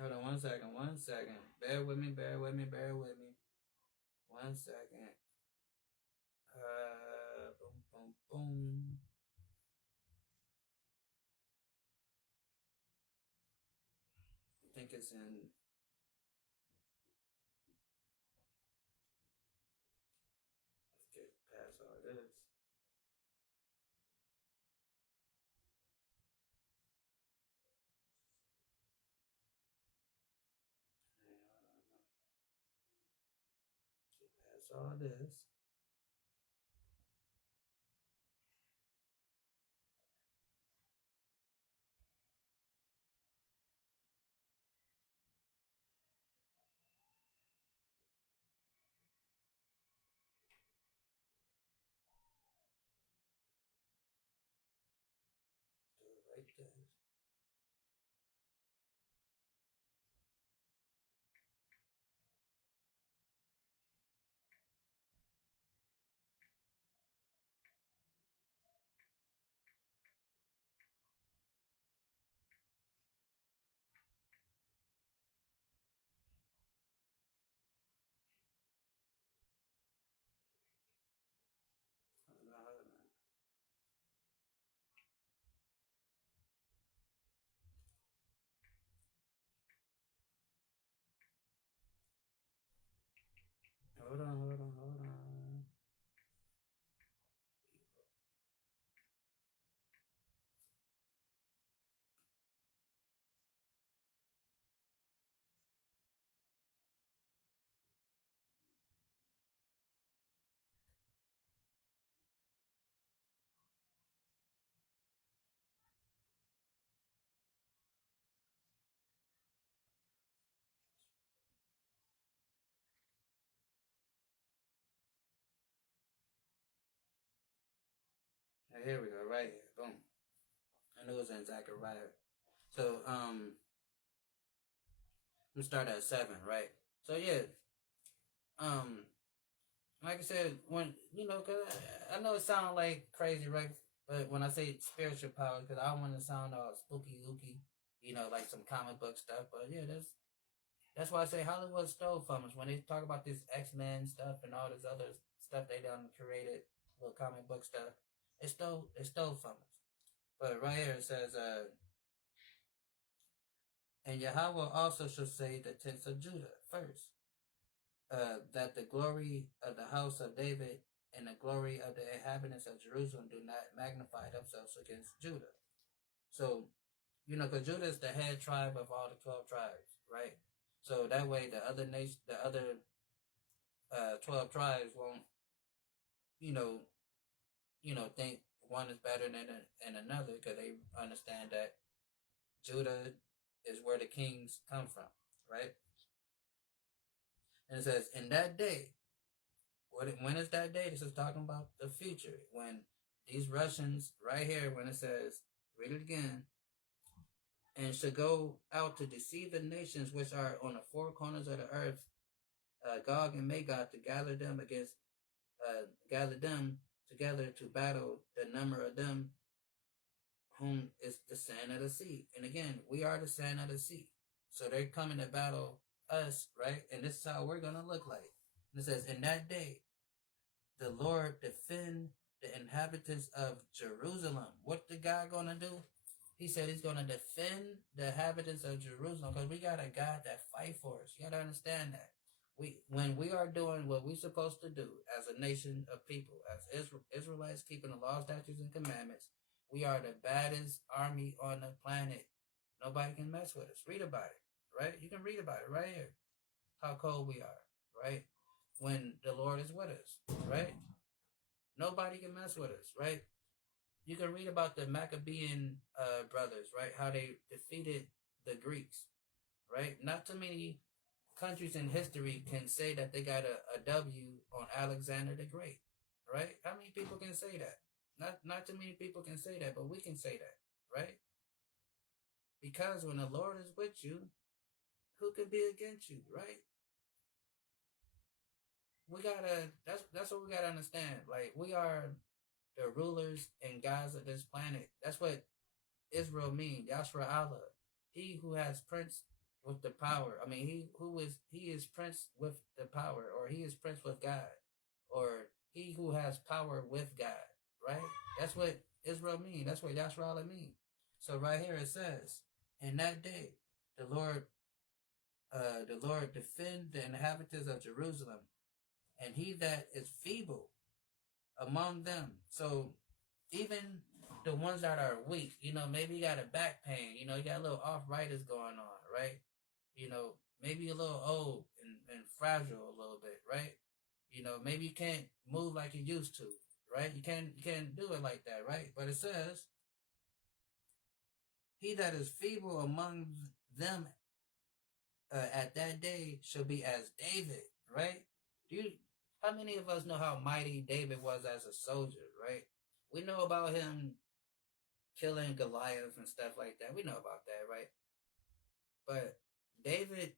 Hold on 1 second, 1 second. Bear with me, bear with me, bear with me. 1 second. Boom, boom, boom. I think it's in. Let's get past all this. Get past all this. Do it right there. Hold on, hold on, hold on. Here we go, right here. Boom. I knew it was in Zechariah. So, I'm gonna start at 7, right? So yeah, um, like I said, when cause I know it sounds like crazy, right? But when I say spiritual power, because I don't want to sound all spooky looky, like some comic book stuff. But yeah, that's why I say Hollywood stole from us when they talk about this X-Men stuff and all this other stuff they done created, little comic book stuff. It stole from us. But right here it says, and Yahweh also shall say the tents of Judah first, that the glory of the house of David and the glory of the inhabitants of Jerusalem do not magnify themselves against Judah. So, because Judah is the head tribe of all the 12 tribes, right? So that way the other 12 tribes won't, you know, think one is better than another because they understand that Judah is where the kings come from, right? And it says, in that day When is that day? This is talking about the future. When these Russians, right here, when it says, read it again, and shall go out to deceive the nations which are on the four corners of the earth, Gog and Magog, to gather them together to battle the number of them whom is the sand of the sea. And again, we are the sand of the sea. So they're coming to battle us, right? And this is how we're going to look like. And it says, in that day, the Lord defend the inhabitants of Jerusalem. What the God going to do? He said he's going to defend the inhabitants of Jerusalem, because we got a God that fight for us. You got to understand that. When we are doing what we're supposed to do as a nation of people, as Israelites keeping the law, statutes, and commandments, we are the baddest army on the planet. Nobody can mess with us. Read about it, right? You can read about it right here. How cold we are, right? When the Lord is with us, right? Nobody can mess with us, right? You can read about the Maccabean brothers, right? How they defeated the Greeks, right? Not too many countries in history can say that they got a W on Alexander the Great, right? How many people can say that? Not too many people can say that, but we can say that, right? Because when the Lord is with you, who can be against you, right? That's what we gotta understand. Like, we are the rulers and guides of this planet. That's what Israel means. Yashra Allah. He who has prince with the power. I mean, he is prince with the power, or he is prince with God, or he who has power with God, right? That's what Israel means. That's what Yashra Allah means. So right here it says, in that day, the Lord defend the inhabitants of Jerusalem, and he that is feeble among them. So even the ones that are weak, maybe you got a back pain, you got a little arthritis going on, right? Maybe a little old and fragile a little bit, right? Maybe you can't move like you used to, right? You can't do it like that, right? But it says, he that is feeble among them at that day shall be as David, right? How many of us know how mighty David was as a soldier, right? We know about him killing Goliath and stuff like that. We know about that, right? But David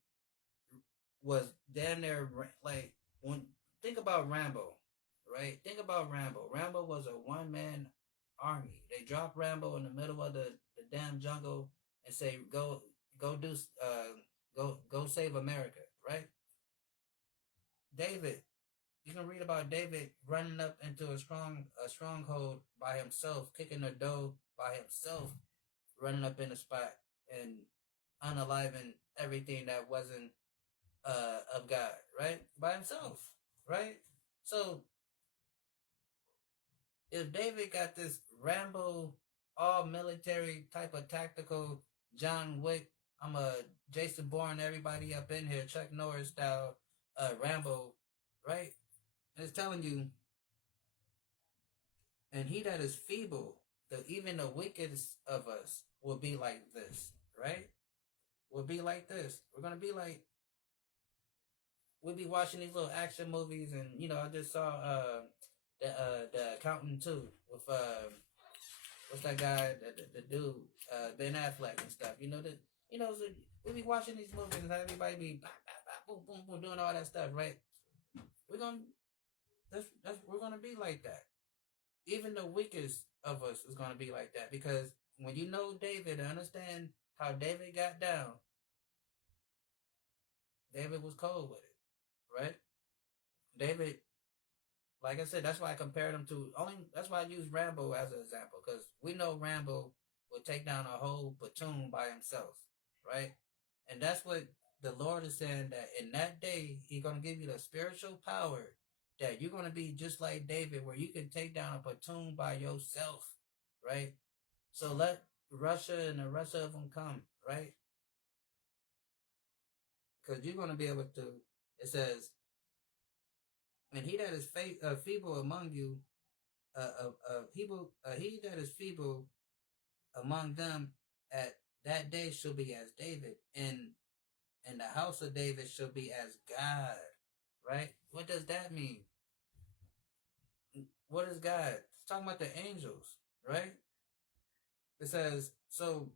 was damn near, like, think about Rambo, right? Think about Rambo. Rambo was a one-man army. They dropped Rambo in the middle of the damn jungle and say, go save America, right? David, you can read about David running up into a stronghold by himself, kicking the door by himself, running up in a spot and unaliving everything that wasn't of God, right? By himself, right? So if David got this Rambo, all military type of tactical John Wick, I'm a Jason Bourne, everybody up in here, Chuck Norris style Rambo, right? It's telling you, and he that is feeble, even the wickedest of us will be like this, right? We'll be like this. We're gonna be like, we'll be watching these little action movies, and I just saw the Accountant 2 with what's that guy, the dude, Ben Affleck and stuff. So we'll be watching these movies and everybody be bah, bah, bah, boom, boom, boom, doing all that stuff, right? We're gonna be like that. Even the weakest of us is gonna be like that, because when you know David and understand how David got down, David was cold with it, right? David, like I said, that's why I compared him to that's why I use Rambo as an example, because we know Rambo will take down a whole platoon by himself, right? And that's what the Lord is saying, that in that day, He's going to give you the spiritual power that you're going to be just like David, where you can take down a platoon by yourself, right? So let Russia and the rest of them come, right? Because you're going to be able to, it says, and he that is feeble among you, he that is feeble among them at that day shall be as David, and the house of David shall be as God, right? What does that mean? what is God? It's talking about the angels, right? It says, so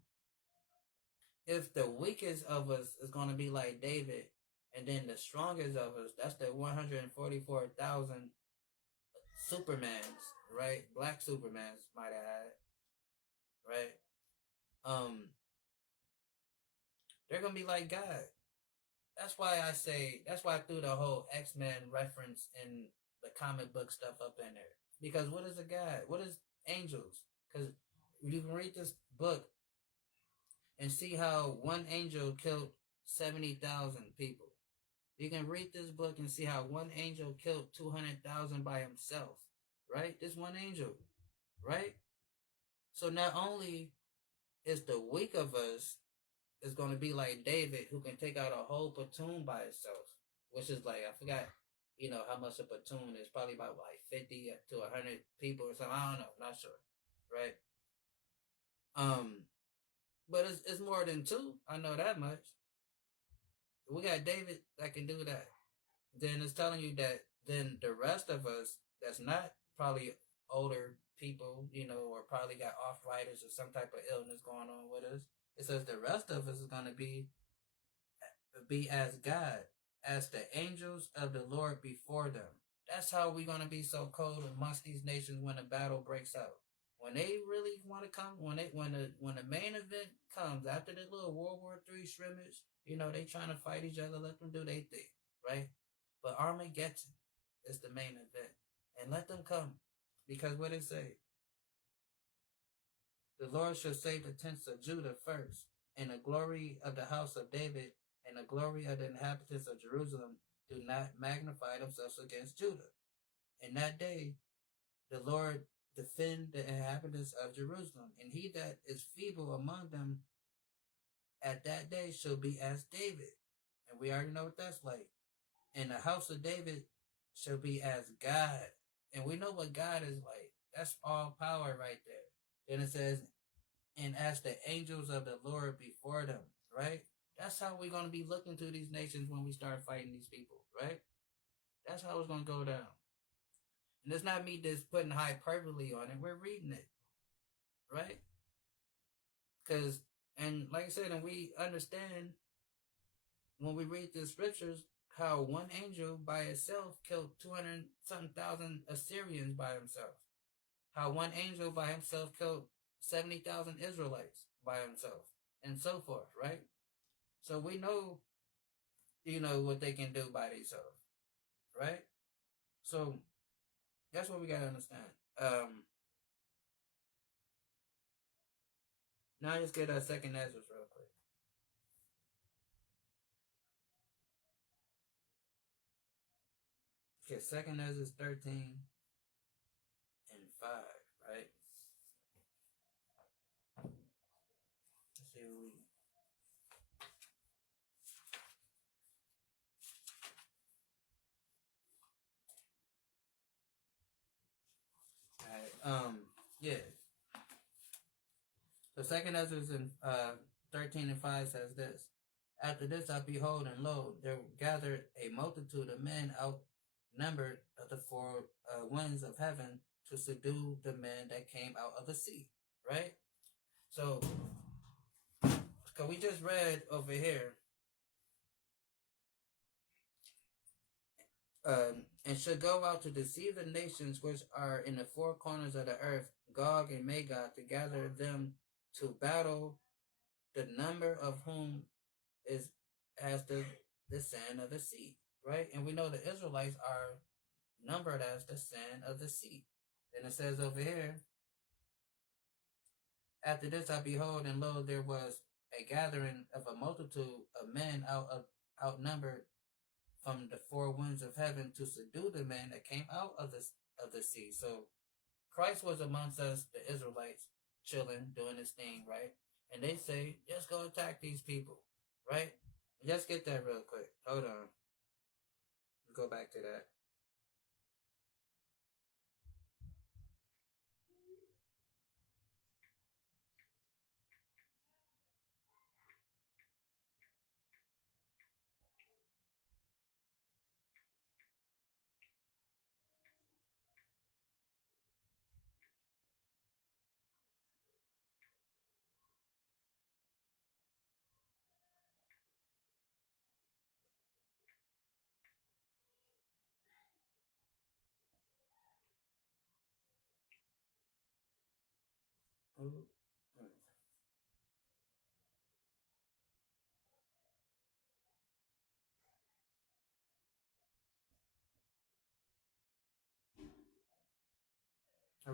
if the weakest of us is going to be like David, and then the strongest of us, that's the 144,000 Supermans, right? Black Supermans, might I add, right? Um, they're gonna be like God. That's why I threw the whole X-Men reference in the comic book stuff up in there. Because what is a God? What is angels? Because you can read this book and see how one angel killed 70,000 people. You can read this book and see how one angel killed 200,000 by himself, right? This one angel, right? So not only is the weak of us is going to be like David, who can take out a whole platoon by himself, which is like, I forgot, how much a platoon is, probably about like 50 to 100 people or something. I don't know, not sure, right? But it's more than two. I know that much. We got David that can do that. Then it's telling you that then the rest of us that's not probably older people, or probably got arthritis or some type of illness going on with us. It says the rest of us is going to be as God, as the angels of the Lord before them. That's how we're going to be so cold amongst these nations when a battle breaks out. When they really want to come, when the main event comes after the little World War III scrimmage, they trying to fight each other. Let them do their thing, right? But Armageddon is the main event, and let them come, because what it say, the Lord shall save the tents of Judah first, and the glory of the house of David, and the glory of the inhabitants of Jerusalem do not magnify themselves against Judah. In that day, the Lord defend the inhabitants of Jerusalem, and he that is feeble among them at that day shall be as David. And we already know what that's like. And the house of David shall be as God. And we know what God is like. That's all power right there. Then it says, and as the angels of the Lord before them, right? That's how we're going to be looking to these nations when we start fighting these people, right? That's how it's going to go down. And it's not me just putting hyperbole on it. We're reading it, right? Because, and like I said, and we understand when we read the scriptures how one angel by itself killed 200 something thousand Assyrians by himself. How one angel by himself killed 70,000 Israelites by himself, and so forth, right? So we know, what they can do by themselves, right? So that's what we gotta understand. Now let's get a second Ezra real quick. Okay, second Ezra 13 and 5, right? Let's see what we. Alright, yeah. So second Ezra in 13 and 5 says this. After this I behold, and lo, there gathered a multitude of men outnumbered of the four winds of heaven to subdue the men that came out of the sea. Right? So, because we just read over here, and should go out to deceive the nations which are in the four corners of the earth, Gog and Magog, to gather them to battle, the number of whom is as the sand of the sea, right? And we know the Israelites are numbered as the sand of the sea. Then it says over here, after this I behold, and lo, there was a gathering of a multitude of men outnumbered from the four winds of heaven to subdue the men that came out of the sea. So Christ was amongst us, the Israelites, chilling, doing his thing, right? And they say, just go attack these people, right? Let's get that real quick. Hold on. Go back to that.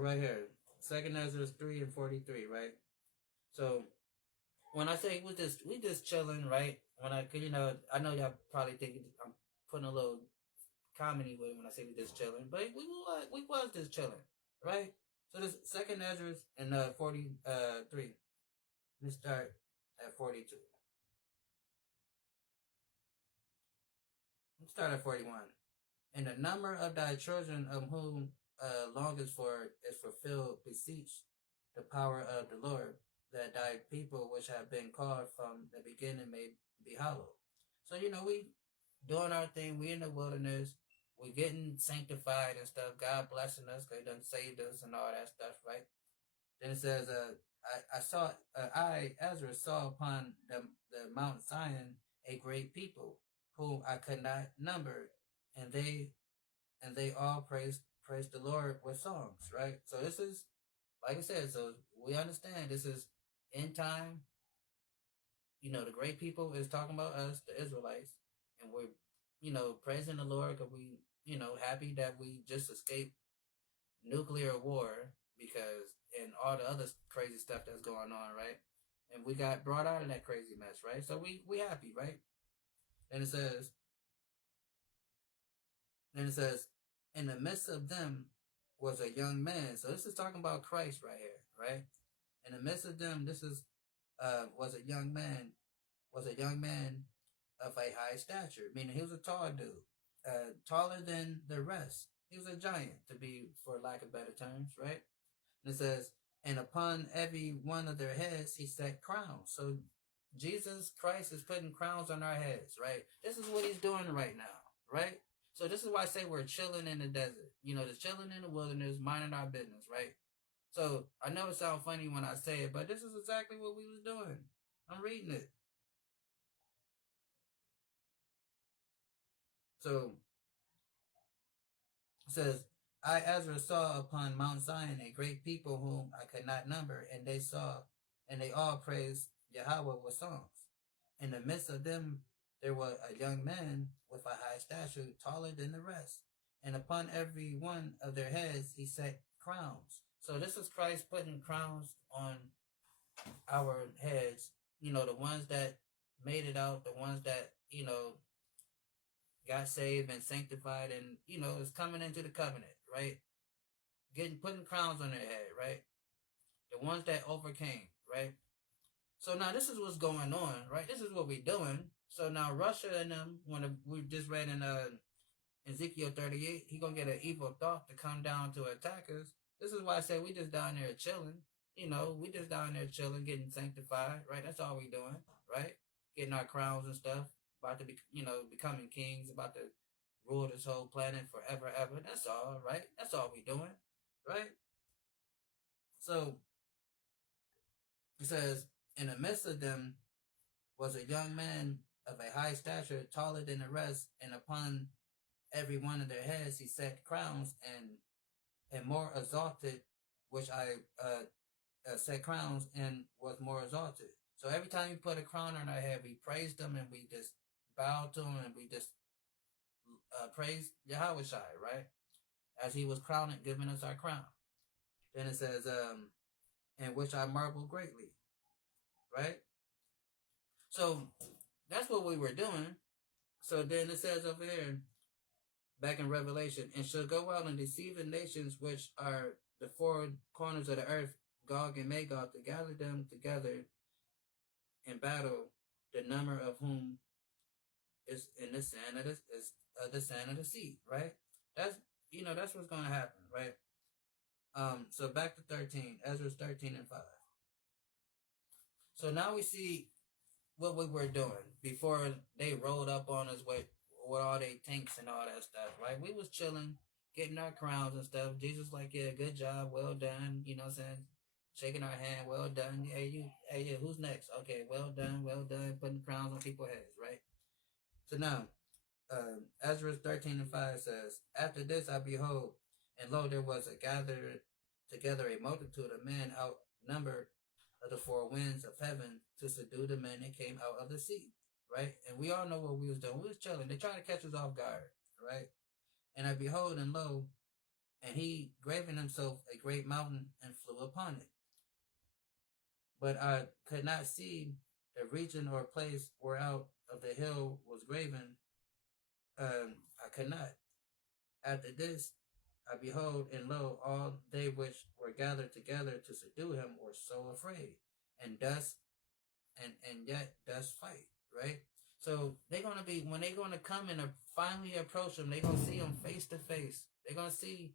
right here. Second Ezra 3:43, right? So when I say we just chilling, right? When cause I know y'all probably think I'm putting a little comedy with it when I say we just chilling, but we was just chilling, right? So this second Ezra in 43. Let's start at 42. Let's start at 41. And the number of thy children of whom longest for is fulfilled, beseech the power of the Lord, that thy people which have been called from the beginning may be hallowed. So we doing our thing. We in the wilderness. We getting sanctified and stuff. God blessing us because He done saved us and all that stuff, right? Then it says, I Ezra saw upon the Mount Zion a great people whom I could not number, and they all praise the Lord with songs, right? So this is, like I said, so we understand this is end time. The great people is talking about us, the Israelites, and we're praising the Lord because we happy that we just escaped nuclear war because and all the other crazy stuff that's going on, right? And we got brought out of that crazy mess, right? So we happy, right? And it says, in the midst of them was a young man. So this is talking about Christ right here, right? In the midst of them, this is was a young man of a high stature, meaning he was a tall dude, taller than the rest. He was a giant, to be for lack of better terms, right? And it says, and upon every one of their heads he set crowns. So Jesus Christ is putting crowns on our heads, right? This is what he's doing right now, right? So this is why I say we're chilling in the desert. Just chilling in the wilderness, minding our business, right? So I know it sounds funny when I say it, but this is exactly what we was doing. I'm reading it. So it says, I Ezra saw upon Mount Zion a great people whom I could not number, and they all praised Yahweh with songs. In the midst of them there was a young man with a high stature, taller than the rest, and upon every one of their heads he set crowns. So this is Christ putting crowns on our heads. The ones that made it out, the ones that got saved and sanctified, and is coming into the covenant, right? Putting crowns on their head, right? The ones that overcame, right? So now this is what's going on, right? This is what we're doing. So now Russia and them, when we just read in Ezekiel 38, he gonna get an evil thought to come down to attack us. This is why I say we just down there chilling. We just down there chilling, getting sanctified, right? That's all we doing, right? Getting our crowns and stuff. About to be, becoming kings, about to rule this whole planet forever, ever. That's all, right? That's all we doing, right? So it says, in the midst of them was a young man of a high stature, taller than the rest, and upon every one of their heads he set crowns, and more exalted, which I set crowns and was more exalted. So every time we put a crown on our head, we praised him and we just bowed to him and we just praised Yahweh Shai, right? As he was crowning, giving us our crown. Then it says, and which I marvel greatly, right? So that's what we were doing. So then it says over here, back in Revelation, and shall go out and deceive the nations which are the four corners of the earth, Gog and Magog, to gather them together in battle, the number of whom is in the sand of the sand of the sea, right? That's what's gonna happen, right? So back to 13, Ezra 13 and 5. So now we see what we were doing before they rolled up on us with all their tanks and all that stuff, right? We was chilling, getting our crowns and stuff. Jesus like, yeah, good job, well done, you know what I'm saying? Shaking our hand, well done. Hey, yeah, who's next? Okay, well done, putting crowns on people's heads, right? So now, Ezra 13 and 5 says, after this I behold, and lo, there was gathered together a multitude of men outnumbered of the four winds of heaven to subdue the men that came out of the sea, right? And we all know what we was doing. We was chilling. They trying to catch us off guard, right? And I behold, and lo, And he graven himself a great mountain and flew upon it. But I could not see the region or place where out of the hill was graven. I could not. After this, I behold, and lo, all they which were gathered together to subdue him were so afraid, and thus, and yet thus fight. Right. So they're gonna be when they're gonna come and finally approach him. They're gonna see him face to face. They're gonna see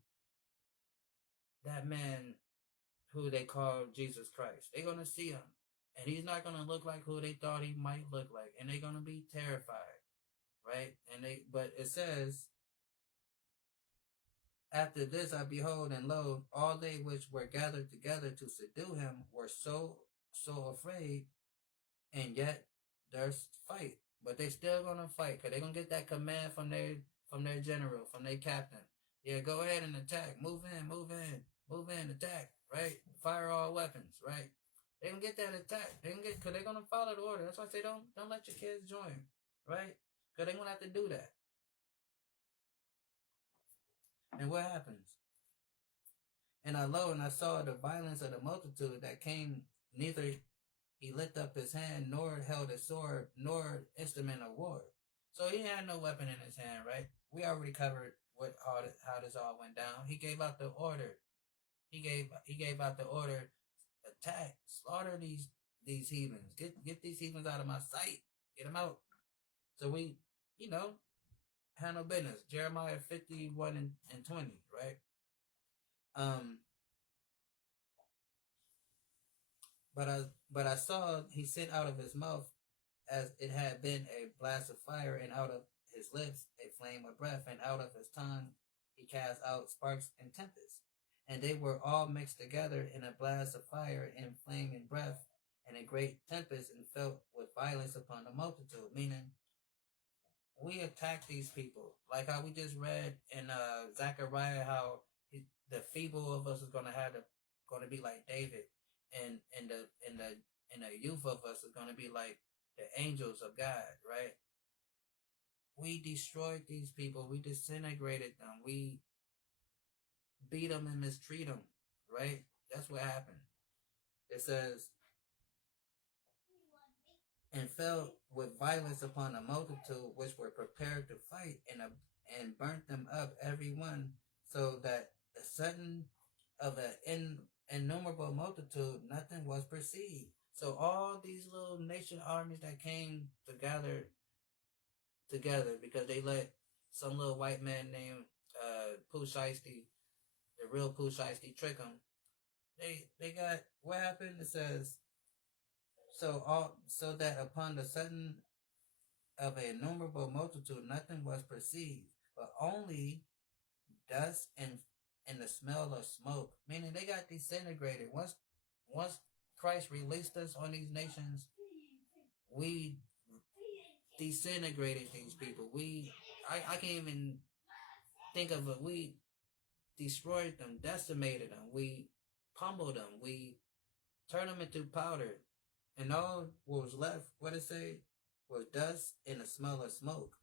that man who they call Jesus Christ. They're gonna see him, and he's not gonna look like who they thought he might look like, and they're gonna be terrified, right? But it says, after this I behold, and lo, all they which were gathered together to subdue him were so afraid, and yet there's fight. But they still gonna fight, cause they gonna get that command from their general, from their captain. Yeah, go ahead and attack. Move in, attack. Right? Fire all weapons. Right? They gonna get that attack. Cause they're gonna follow the order. That's why I say don't let your kids join. Right? Cause they're gonna have to do that. And what happens? And I saw the violence of the multitude that came, neither he lifted up his hand, nor held a sword, nor instrument of war. So he had no weapon in his hand, right? We already covered how this all went down. He gave out the order. He gave out the order, attack, slaughter these heathens. Get these heathens out of my sight. Get them out. So we, handle business. Jeremiah 51 and 20, right? But I saw he sent out of his mouth, as it had been, a blast of fire, and out of his lips a flame of breath, and out of his tongue he cast out sparks and tempests. And they were all mixed together in a blast of fire and flame and breath, and a great tempest, and fell with violence upon the multitude. Meaning, we attack these people, like how we just read in Zechariah, how the feeble of us is gonna be like David, and the youth of us is gonna be like the angels of God, right? We destroyed these people. We disintegrated them. We beat them and mistreat them, right? That's what happened. It says, and fell with violence upon a multitude which were prepared to fight, and burnt them up every one, so that the sudden of an innumerable multitude nothing was perceived. So all these little nation armies that came together because they let some little white man named Pooh Shiesty, the real Pooh Shiesty, trick them. They got, what happened? It says, so that upon the sudden of an innumerable multitude nothing was perceived, but only dust and the smell of smoke. Meaning they got disintegrated. Once Christ released us on these nations, we disintegrated these people. I can't even think of it. We destroyed them, decimated them. We pummeled them. We turned them into powder. And all what was left, what it say, was dust and the smell of smoke.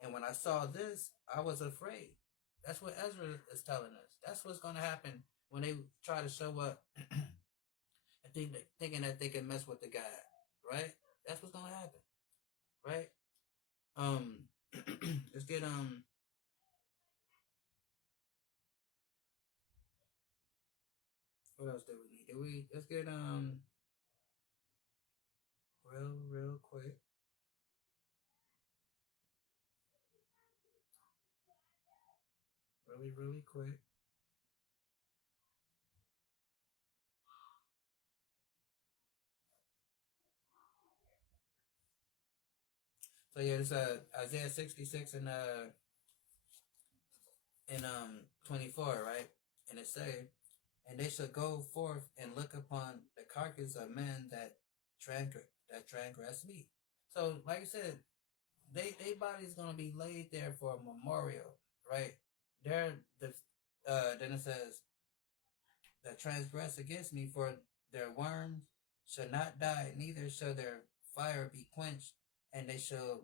And when I saw this, I was afraid. That's what Ezra is telling us. That's what's going to happen when they try to show up and thinking that they can mess with the God, right? That's what's going to happen, right? Let's get what else did we need? Let's get real quick. Really quick. So yeah, it's Isaiah 66 and 24, right? And it say, and they shall go forth and look upon the carcass of men that transgress me. So, like I said, they body's gonna be laid there for a memorial, right? Then it says, that transgress against me, for their worms shall not die, neither shall their fire be quenched, and they shall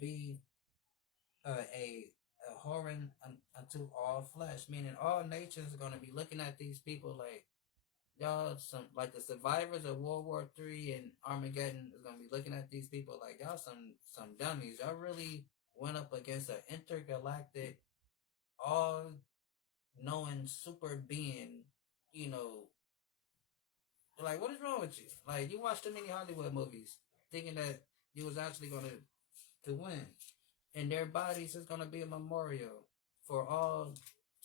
be a abhorrent unto all flesh, meaning all nations are going to be looking at these people like y'all, some like the survivors of World War III and Armageddon is going to be looking at these people like y'all some dummies. Y'all really went up against an intergalactic, all knowing super being, you know, like what is wrong with you? Like you watch too many Hollywood movies thinking that you was actually gonna to win. And their bodies is gonna be a memorial for all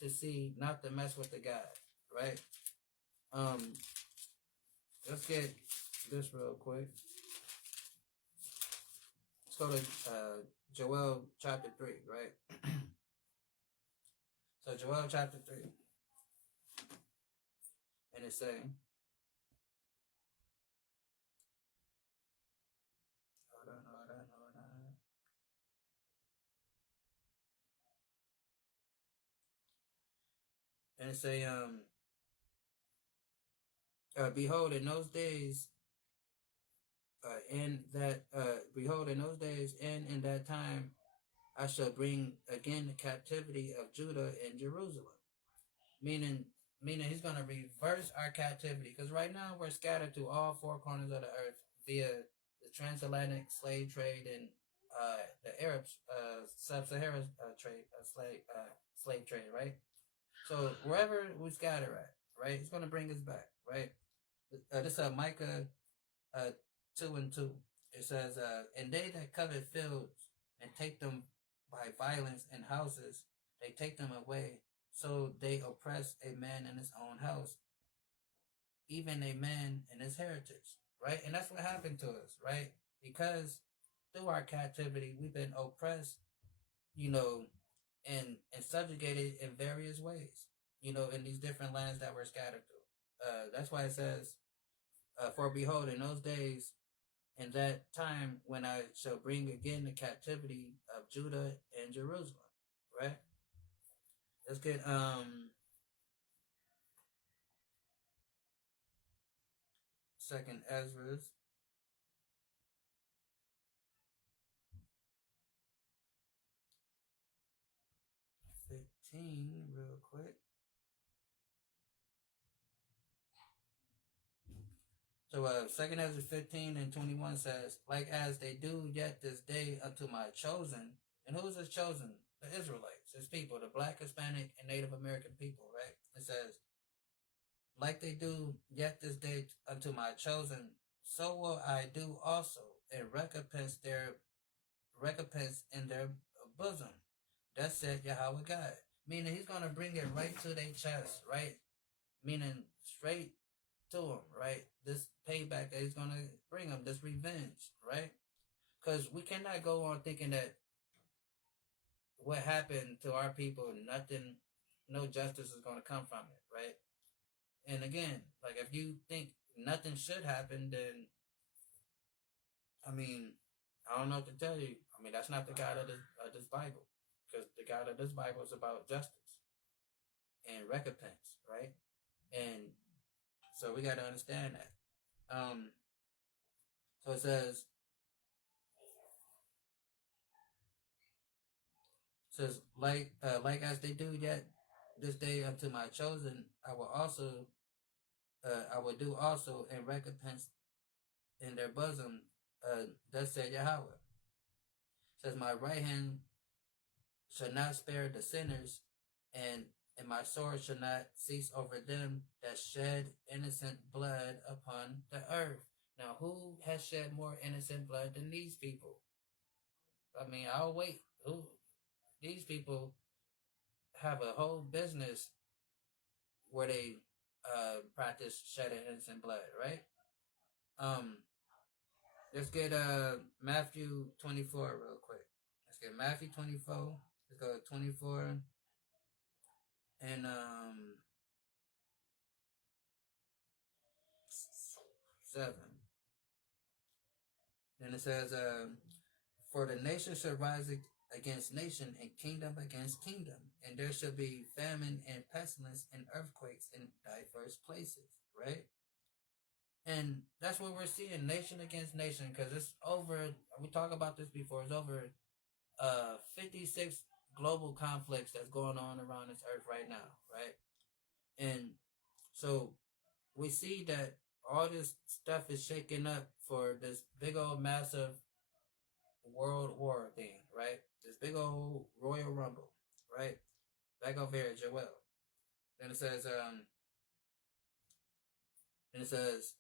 to see, not to mess with the God, right? Um, let's get this real quick. Let's go to Joel chapter 3, right? So Joel chapter 3, and it's saying, hold on. And it's a behold, in those days, behold, in those days and in that time, I shall bring again the captivity of Judah and Jerusalem. Meaning, he's going to reverse our captivity. Because right now we're scattered to all four corners of the earth via the transatlantic slave trade and the Arab sub-Saharan slave trade, right? So wherever we scatter at, right, it's going to bring us back, right? This is Micah 2:2. It says, and they that covet fields and take them by violence in houses, they take them away. So they oppress a man in his own house, even a man in his heritage, right? And that's what happened to us, right? Because through our captivity, we've been oppressed, you know, and subjugated in various ways, you know, in these different lands that we're scattered through. That's why it says, for behold, in those days, in that time when I shall bring again the captivity of Judah and Jerusalem, right? Let's get Second Ezra's 15 real quick. So Second Ezra 15:21 says, like as they do yet this day unto my chosen. And who is his chosen? The Israelites, his people, the black, Hispanic, and Native American people, right? It says, like they do yet this day unto my chosen, so will I do also, and recompense in their bosom. That said Yahweh God. Meaning he's gonna bring it right to their chest, right? Meaning straight to them, right? This payback that he's gonna bring them, this revenge, right? Because we cannot go on thinking that what happened to our people, nothing, no justice is gonna come from it, right? And again, like if you think nothing should happen, then I mean, I don't know what to tell you. I mean, that's not the God of this Bible, because the God of this Bible is about justice and recompense, right? And so we got to understand that. So it says, like as they do yet this day unto my chosen, I will do also in recompense in their bosom. Thus said Yahweh. Says my right hand shall not spare the sinners, and my sword shall not cease over them that shed innocent blood upon the earth. Now, who has shed more innocent blood than these people? I mean, I'll wait. Who? These people have a whole business where they practice shedding innocent blood, right? Um, let's get Matthew 24 real quick. Let's get Matthew 24. Let's go to 24 and 7. Then it says, for the nation shall rise against nation and kingdom against kingdom, and there shall be famine and pestilence and earthquakes in diverse places, right? And that's what we're seeing, nation against nation, because it's over, we talked about this before, it's over 56 global conflicts that's going on around this earth right now, right? And so we see that all this stuff is shaking up for this big old massive world war thing, right? This big old Royal Rumble, right? Back over here, Joel. Then it says, then it says,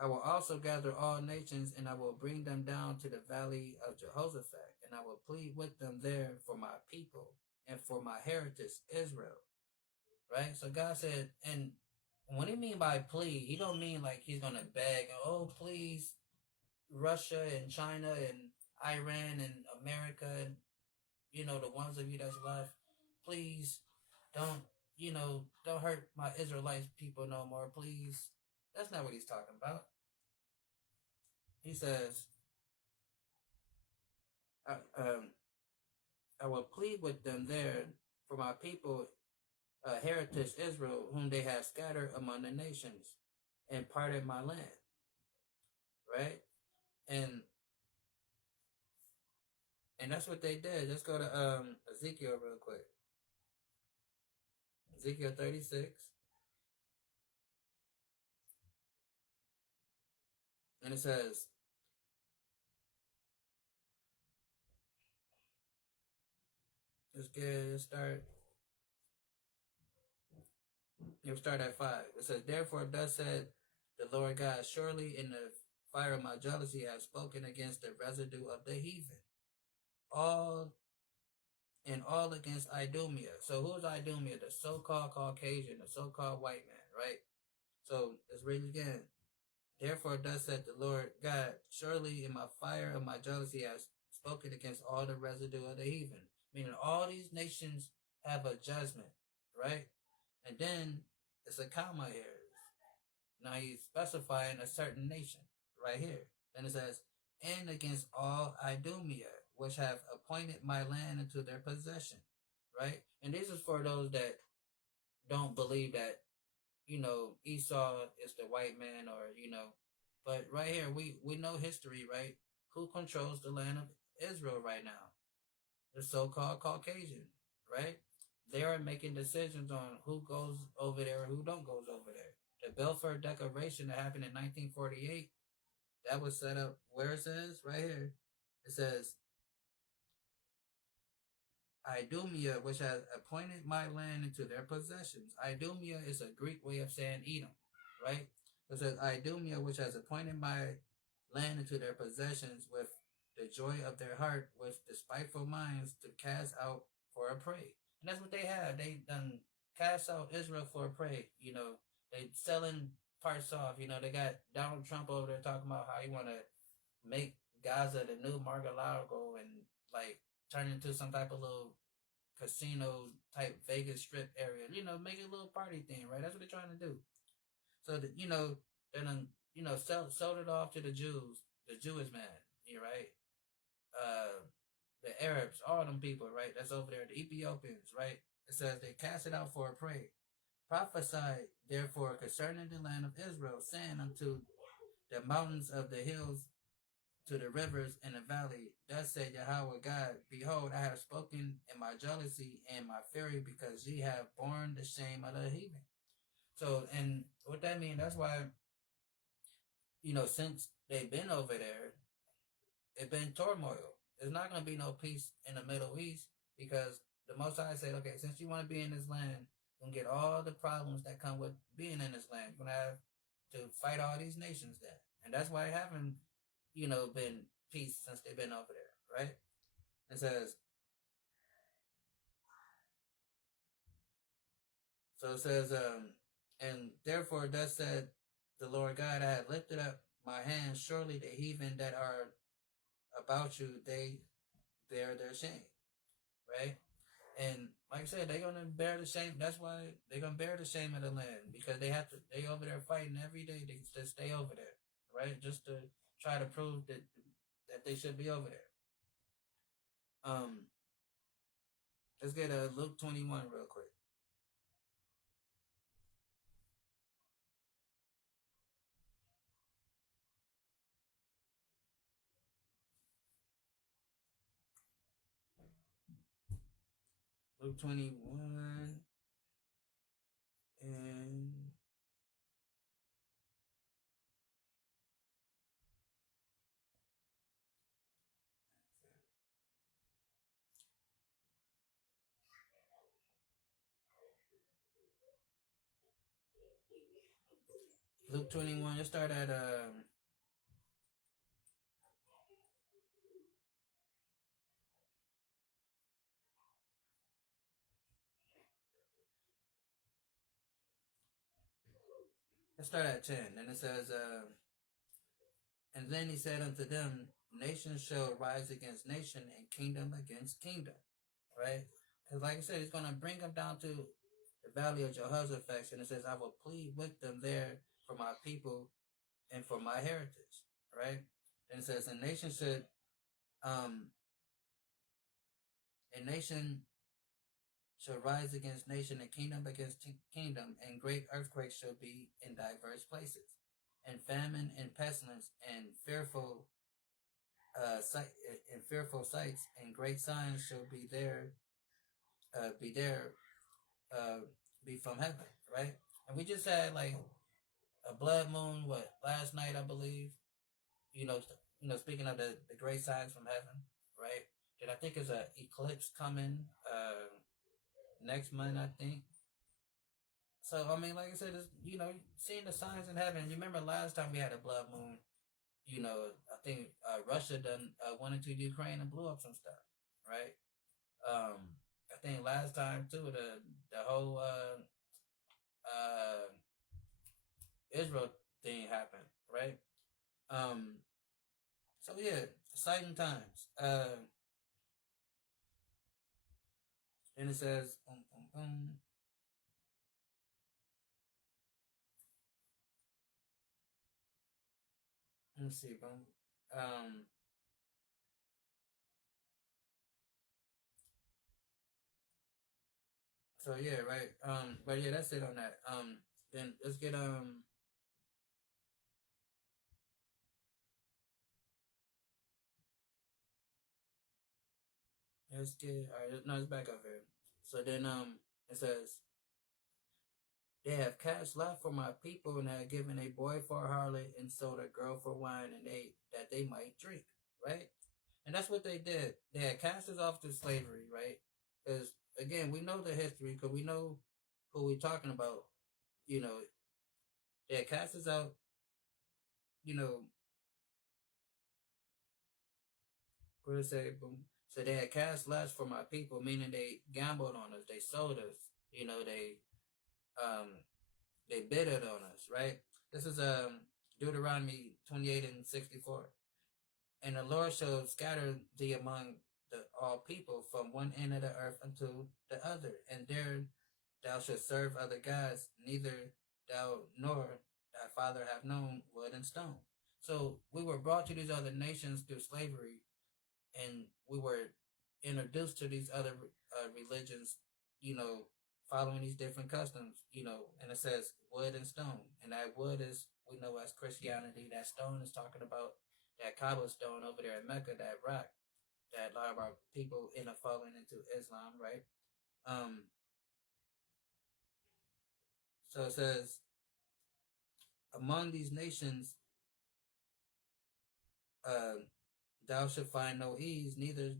I will also gather all nations, and I will bring them down to the valley of Jehoshaphat, and I will plead with them there for my people and for my heritage, Israel. Right? So God said, and what he mean by plead, he don't mean like he's gonna beg, oh please, Russia and China and Iran and America and the ones of you that's left, please don't don't hurt my Israelite people no more, please. That's not what he's talking about. He says, I, um, I will plead with them there for my people, heritage Israel, whom they have scattered among the nations, and parted my land. Right? And that's what they did. Let's go to Ezekiel real quick. Ezekiel 36. And it says, let's start. You'll start at 5. It says, therefore thus said the Lord God, surely in the fire of my jealousy I have spoken against the residue of the heathen. All against Idumea. So who's Idumea? The so-called Caucasian, the so-called white man, right? So let's read it again. Therefore thus said the Lord God, surely in my fire of my jealousy I have spoken against all the residue of the heathen. Meaning all these nations have a judgment, right? And then it's a comma here. Now he's specifying a certain nation right here. Then it says, and against all Idumea, which have appointed my land into their possession, right? And this is for those that don't believe that, Esau is the white man but right here, we know history, right? Who controls the land of Israel right now? The so-called Caucasian, right? They are making decisions on who goes over there, who don't goes over there. The Balfour Declaration that happened in 1948, that was set up where it says right here. It says, Idumea, which has appointed my land into their possessions. Idumea is a Greek way of saying Edom, right? It says, Idumea, which has appointed my land into their possessions with the joy of their heart, with despiteful minds to cast out for a prey. And that's what they have. They done cast out Israel for a prey. They selling parts off. They got Donald Trump over there talking about how he want to make Gaza the new Mar-a-Lago and like turn into some type of little casino type Vegas strip area. Make it a little party thing, right? That's what they're trying to do. So that then sold it off to the Jews, the Jewish man, right? The Arabs, all them people, right? That's over there, the Ethiopians, right? It says they cast it out for a prey. Prophesy therefore concerning the land of Israel, saying unto the mountains of the hills, to the rivers and the valley, thus said Yahweh God, behold, I have spoken in my jealousy and my fury, because ye have borne the shame of the heathen. So, and what that means, that's why, since they've been over there, it's been turmoil. There's not going to be no peace in the Middle East, because the Most High said, okay, since you want to be in this land, you're going to get all the problems that come with being in this land. You're going to have to fight all these nations there. And that's why it haven't been peace since they've been over there, right? It says, and therefore thus said the Lord God, I have lifted up my hand, surely the heathen that are about you, they bear their shame, right? And like I said, they're gonna bear the shame. That's why they're gonna bear the shame of the land, because they over there fighting every day to stay over there, right? Just to try to prove that they should be over there. Let's get Luke 21 real quick. Luke 21 and Luke 21. Let's start at let's start at 10. And it says, and then he said unto them, nation shall rise against nation and kingdom against kingdom. Right? Because like I said, he's gonna bring them down to the valley of Jehoshaphat, and it says, I will plead with them there for my people and for my heritage. Right? And it says, um a nation shall rise against nation and kingdom against kingdom, and great earthquakes shall be in diverse places, and famine and pestilence and fearful sights and great signs shall be there, be there, be from heaven, right? And we just had like a blood moon, last night I believe. Speaking of the great signs from heaven, right? Then I think there's a eclipse coming next month, I think. So I mean, like I said, it's, seeing the signs in heaven. You remember last time we had a blood moon? I think Russia done went into Ukraine and blew up some stuff, right? I think last time too, the whole Israel thing happened, right? Um, so yeah, exciting times. Then it says, let me see, boom. So yeah, right. But yeah, that's it on that. Then let's get let's get all right. No, it's back up here. So then it says, they have cast lot for my people and have given a boy for a harlot and sold a girl for wine, and they might drink, right? And that's what they did. They had cast us off to slavery, right? Because again, we know the history, because we know who we're talking about. You know, they had cast us out. You know, what did it say? Boom. So they had cast lots for my people, meaning they gambled on us, they sold us. Um they bidded on us, right? This is Deuteronomy 28 and 64. And the Lord shall scatter thee among all people from one end of the earth unto the other, and there thou shalt serve other gods, neither thou nor thy father have known wood and stone. So we were brought to these other nations through slavery, and we were introduced to these other religions, following these different customs, and it says wood and stone. And that wood is, we know as Christianity. That stone is talking about that cobblestone over there in Mecca, that rock that a lot of our people end up falling into Islam, right? Um, so it says, among these nations, uh, thou shalt find no ease, neither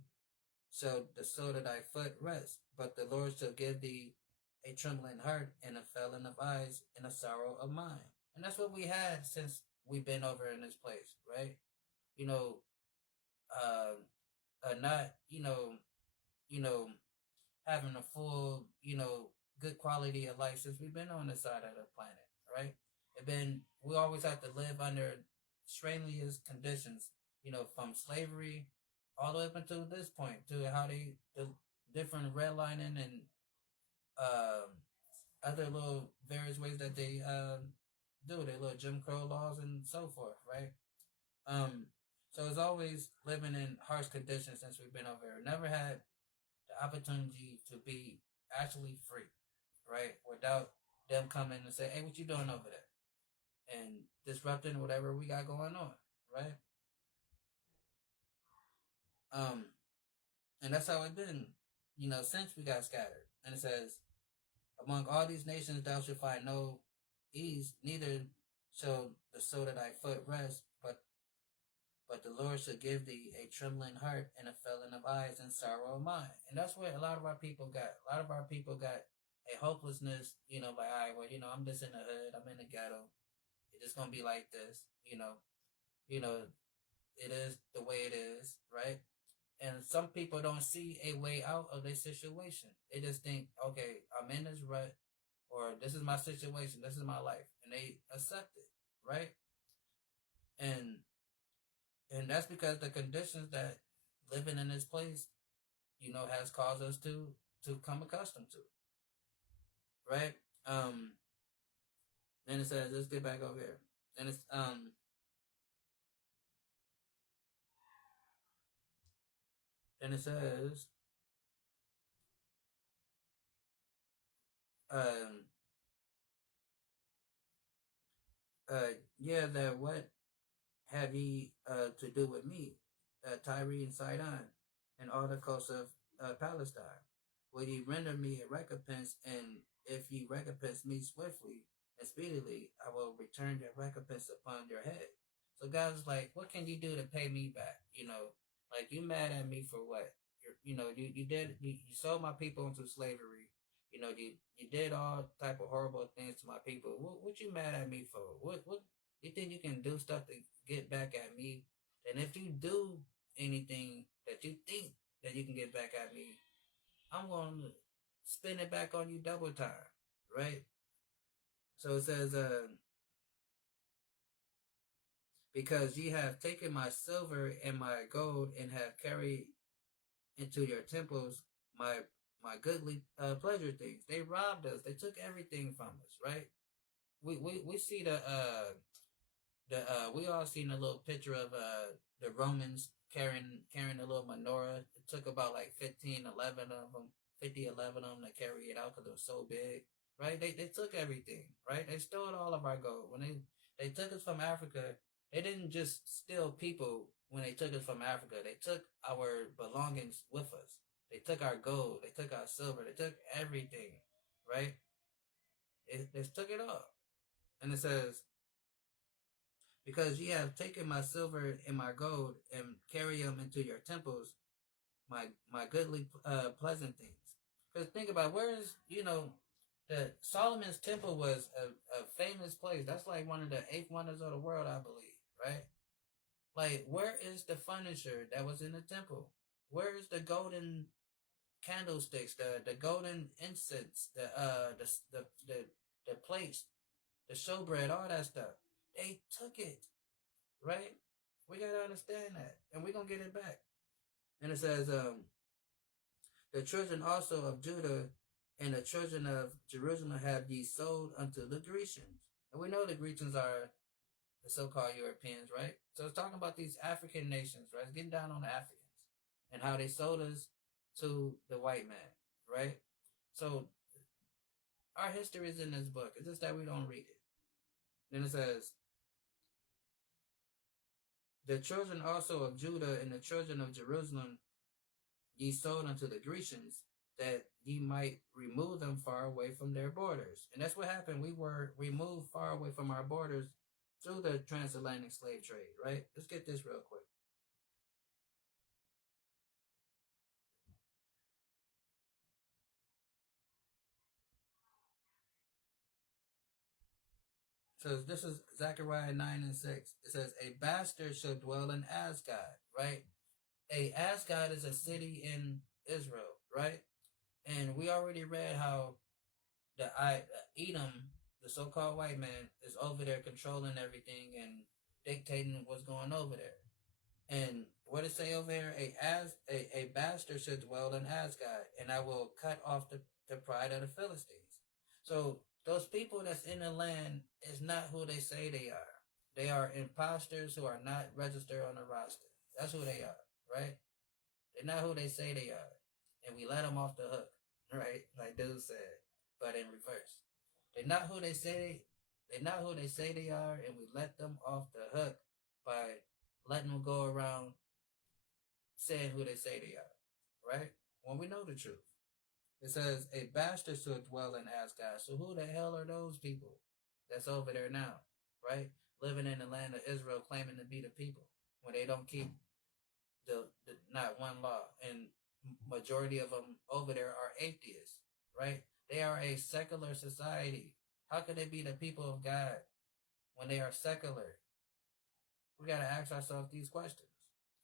shall the sole of thy foot rest, but the Lord shall give thee a trembling heart and a failing of eyes and a sorrow of mind. And that's what we had since we've been over in this place, right? You know, not, you know, having a full, good quality of life since we've been on this side of the planet, right? And then we always have to live under strenuous conditions, from slavery all the way up until this point, to how the different redlining and um, other little various ways that they do their little Jim Crow laws and so forth, right? Um, so it's always living in harsh conditions since we've been over here. Never had the opportunity to be actually free, right? Without them coming and say, "Hey, what you doing over there?" and disrupting whatever we got going on, right? Um, and that's how it been. since we got scattered. And it says, among all these nations thou shalt find no ease, neither shall the sole of thy foot rest, but the Lord shall give thee a trembling heart and a failing of eyes and sorrow of mind. And that's what a lot of our people got. A lot of our people got a hopelessness, like, all right, well, I'm just in the hood, I'm in the ghetto. It's just gonna be like this, you know, it is the way it is, right? And some people don't see a way out of their situation. They just think, okay, I'm in this rut, or this is my situation, this is my life, and they accept it, right? And that's because the conditions that living in this place, has caused us to come accustomed to, right? Then it says, let's get back over here. And it's then it says, um, yeah, that what have ye to do with me, Tyre and Sidon, and all the coasts of Palestine? Will ye render me a recompense? And if ye recompense me swiftly and speedily, I will return your recompense upon your head. So God's like, what can you do to pay me back? Like, you mad at me for what? You sold my people into slavery. You did all type of horrible things to my people. What you mad at me for? What you think you can do stuff to get back at me? And if you do anything that you think that you can get back at me, I'm going to spin it back on you double time, right? So it says, because ye have taken my silver and my gold and have carried into your temples my goodly pleasure things. They robbed us. They took everything from us, right? We see we all seen a little picture of the Romans carrying a little menorah. It took about like 11 of them to carry it out because it was so big, right? They took everything, right? They stole all of our gold. When they took us from Africa, they didn't just steal people when they took us from Africa. They took our belongings with us. They took our gold. They took our silver. They took everything, right? They took it all. And it says, because ye have taken my silver and my gold and carry them into your temples, my goodly pleasant things. Because think about, where is, the Solomon's temple was a famous place. That's like one of the 8 wonders of the world, I believe, right? Like, where is the furniture that was in the temple? Where is the golden candlesticks, the golden incense, the plates, the showbread, all that stuff? They took it, right? We gotta understand that, and we're gonna get it back. And it says, the children also of Judah and the children of Jerusalem have ye sold unto the Grecians. And we know the Grecians are the so-called Europeans, right? So it's talking about these African nations, right? It's getting down on the Africans and how they sold us to the white man, right? So our history is in this book. It's just that we don't read it. Then it says, the children also of Judah and the children of Jerusalem ye sold unto the Grecians, that ye might remove them far away from their borders. And that's what happened. We were removed far away from our borders through the transatlantic slave trade, right? Let's get this real quick. So this is Zechariah 9 and 6. It says, a bastard shall dwell in Asgad, right? Asgad is a city in Israel, right? And we already read how Edom, the so-called white man, is over there controlling everything and dictating what's going over there. And what it say over here? A bastard should dwell in Asgad, and I will cut off the pride of the Philistines. So those people that's in the land is not who they say they are. They are imposters who are not registered on the roster. That's who they are, right? They're not who they say they are. And we let them off the hook, right? Like dude said, but in reverse. They're not who they say they are, and we let them off the hook by letting them go around saying who they say they are, right? when we know the truth? It says a bastard should dwell in Asgard. So who the hell are those people that's over there now, right? Living in the land of Israel, claiming to be the people when they don't keep the not one law, and majority of them over there are atheists, right? They are a secular society. How could they be the people of God when they are secular? We got to ask ourselves these questions,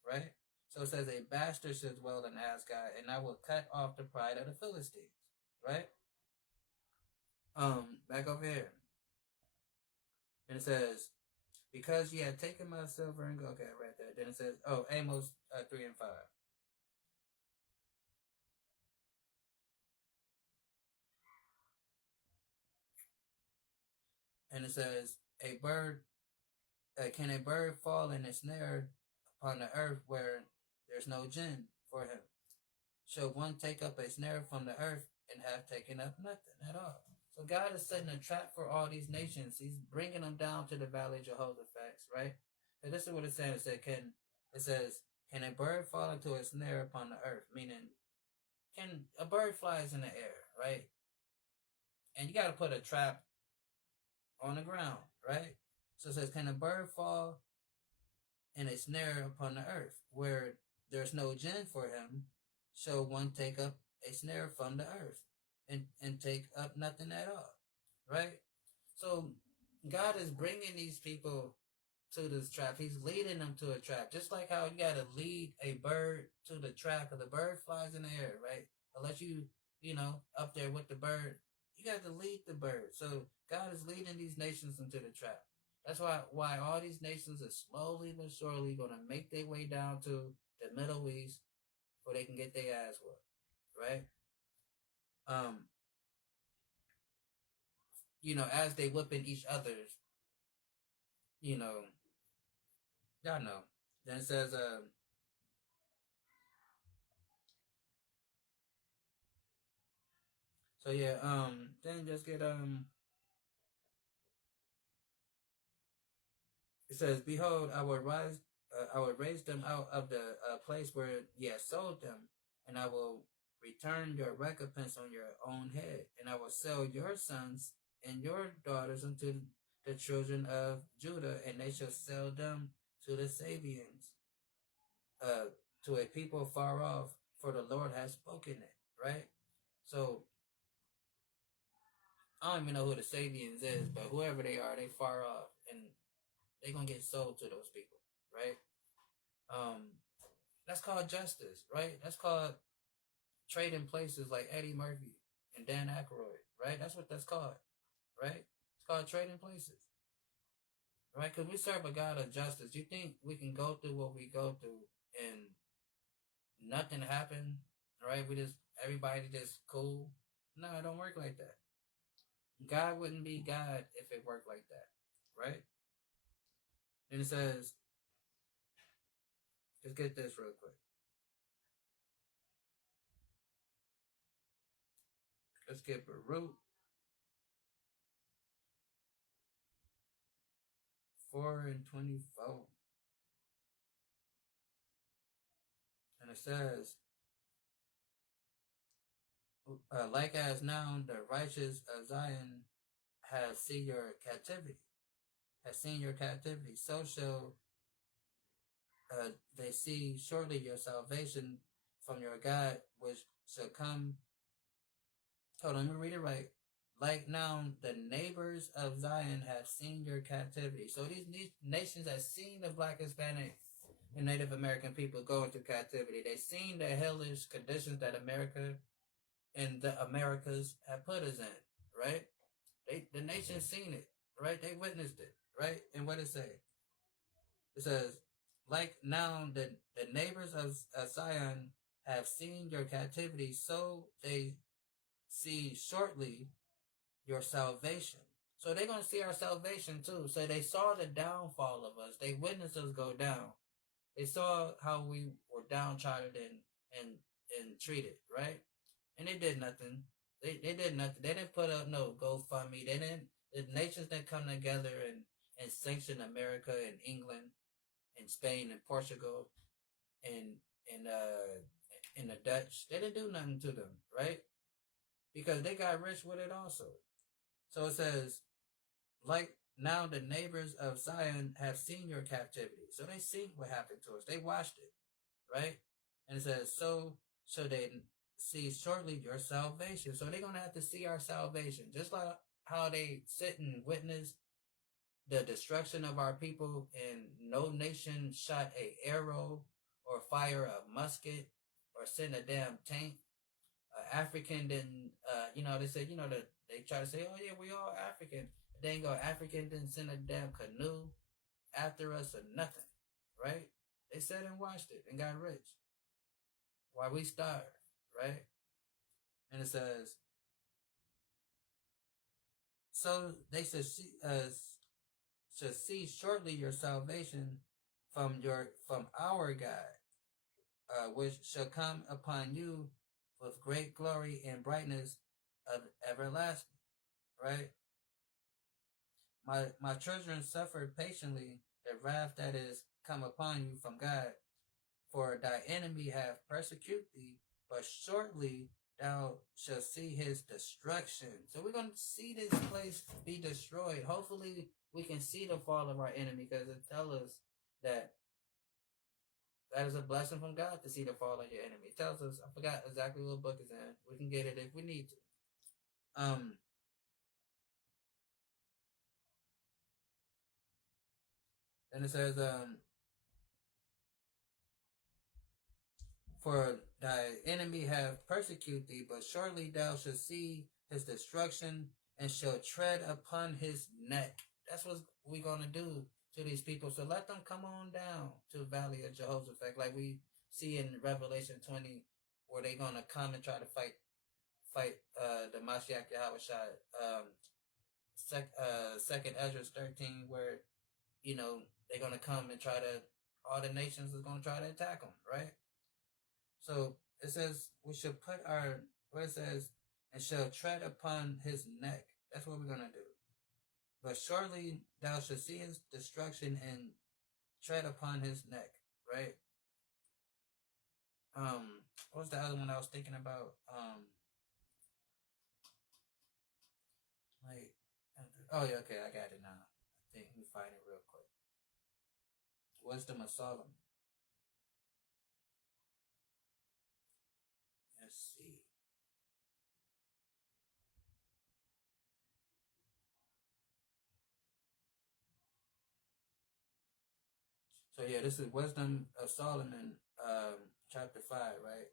right? So it says, a bastard should dwell in Asgard, and I will cut off the pride of the Philistines, right? Back over here. And it says, because ye had taken my silver and gold. Okay, I read that. Then it says, Amos 3 and 5. And it says, can a bird fall in a snare upon the earth where there's no gin for him? Shall one take up a snare from the earth and have taken up nothing at all? So God is setting a trap for all these nations. He's bringing them down to the valley of Jehoshaphat, right? And this is what it says. It says, can a bird fall into a snare upon the earth? Meaning, can a bird flies in the air, right? And you got to put a trap on the ground, right? So it says, can a bird fall in a snare upon the earth where there's no gin for him? So one take up a snare from the earth and take up nothing at all, right? So God is bringing these people to this trap. He's leading them to a trap, just like how you got to lead a bird to the trap, because the bird flies in the air, right? Unless you up there with the bird, you got to lead the bird. So God is leading these nations into the trap. That's why all these nations are slowly but surely going to make their way down to the Middle East where they can get their ass whooped, right? As they whipping each other's, y'all know. Then it says, so yeah, then just get, it says, behold, I will raise them out of the place where ye sold them, and I will return your recompense on your own head, and I will sell your sons and your daughters unto the children of Judah, and they shall sell them to the Sabians, to a people far off, for the Lord has spoken it, right? So, I don't even know who the Sabians is, but whoever they are, they far off, and they're going to get sold to those people, right? That's called justice, right? That's called trading places like Eddie Murphy and Dan Aykroyd, right? That's what that's called, right? It's called trading places, right? Because we serve a God of justice. You think we can go through what we go through and nothing happen, right? Everybody just cool? No, it don't work like that. God wouldn't be God if it worked like that, right? And it says, just get this real quick. Let's get Baruch 4 and 24. And it says, like as now the righteous of Zion have seen your captivity, so shall they see shortly your salvation from your God, which shall come. Hold on, let me read it right. Like now the neighbors of Zion have seen your captivity. So these nations have seen the Black, Hispanic, and Native American people go into captivity. They've seen the hellish conditions that America and the Americas have put us in, right? The nation's seen it, right? They witnessed it, right? And what it say? It says, like now the neighbors of Zion have seen your captivity, so they see shortly your salvation. So they're going to see our salvation too. So they saw the downfall of us. They witnessed us go down. They saw how we were downtrodden and treated, right? And they did nothing. They did nothing. They didn't put up no GoFundMe. The nations didn't come together and sanction America and England and Spain and Portugal and and the Dutch, they didn't do nothing to them, right? Because they got rich with it also. So it says, like now the neighbors of Zion have seen your captivity. So they see what happened to us. They watched it, right? And it says, so shall they see shortly your salvation. So they're gonna have to see our salvation. Just like how they sit and witness the destruction of our people, and no nation shot a arrow or fire a musket or send a damn tank. African didn't, they said, they try to say, oh yeah, we all African. They ain't go, African didn't send a damn canoe after us or nothing, right? They sat and watched it and got rich while we starved, right? And it says, so they should see shortly your salvation from our God, which shall come upon you with great glory and brightness of everlasting. Right? My children suffered patiently the wrath that is come upon you from God, for thy enemy hath persecuted thee, but shortly thou shalt see his destruction. So we're gonna see this place be destroyed. Hopefully we can see the fall of our enemy, because it tells us that is a blessing from God to see the fall of your enemy. It tells us, I forgot exactly what book is in. We can get it if we need to. Then it says, for thy enemy have persecuted thee, but surely thou shalt see his destruction and shall tread upon his neck. That's what we're going to do to these people. So let them come on down to the Valley of Jehoshaphat, like we see in Revelation 20, where they're going to come and try to fight the Mashiach Yahushua. Second Ezra 13, where, they're going to come and all the nations is going to try to attack them, right? So it says we should where it says, and shall tread upon his neck. That's what we're going to do. But surely thou shalt see his destruction and tread upon his neck, right? What's the other one I was thinking about? Oh yeah, okay, I got it now. I think we find it real quick. Wisdom of Solomon. Let's see. So yeah, this is Wisdom of Solomon, chapter 5, right?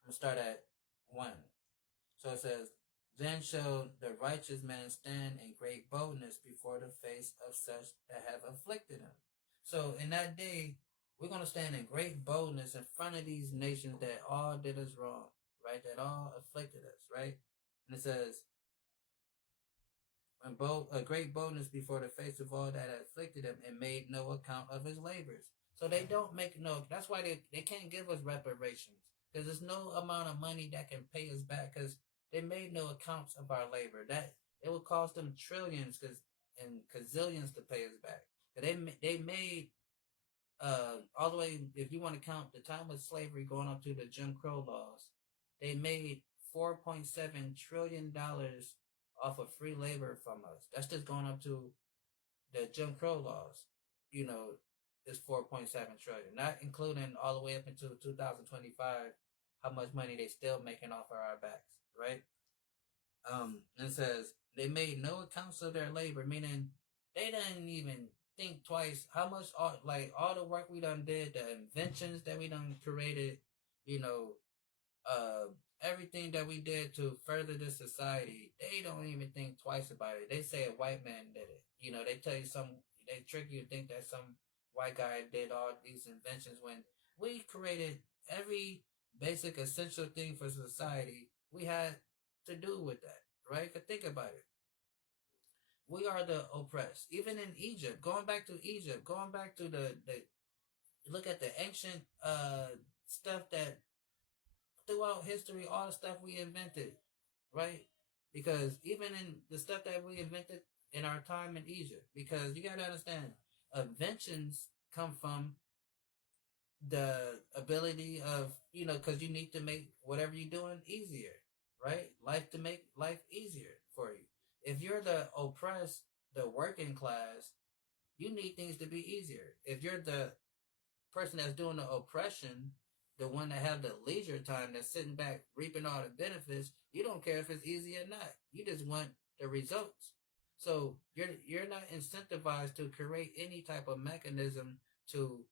I'm gonna start at 1. So it says, then shall the righteous man stand in great boldness before the face of such that have afflicted him. So in that day, we're going to stand in great boldness in front of these nations that all did us wrong, right? That all afflicted us, right? And it says, a great boldness before the face of all that afflicted him, and made no account of his labors. So they don't make that's why they can't give us reparations, because there's no amount of money that can pay us back, because they made no accounts of our labor. That it would cost them trillions and gazillions to pay us back. They made all the way, if you want to count the time of slavery going up to the Jim Crow laws, they made $4.7 trillion off of free labor from us. That's just going up to the Jim Crow laws. Is 4.7 trillion, not including all the way up into 2025, how much money they still making off of our backs, right? It says they made no accounts of their labor, meaning they didn't even think twice how much all the work we done did, the inventions that we done created, everything that we did to further this society. They don't even think twice about it. They say a white man did it. They tell you they trick you to think that some white guy did all these inventions, when we created every basic essential thing for society. We had to do with that, right? But think about it. We are the oppressed. Even in Egypt, going back to the look at the ancient stuff that throughout history, all the stuff we invented, right? Because even in the stuff that we invented in our time in Egypt, because you got to understand, inventions come from the ability of, because you need to make whatever you're doing easier, right? Life to make life easier for you. If you're the oppressed, the working class, you need things to be easier. If you're the person that's doing the oppression, the one that have the leisure time, that's sitting back reaping all the benefits, you don't care if it's easy or not. You just want the results. So you're not incentivized to create any type of mechanism to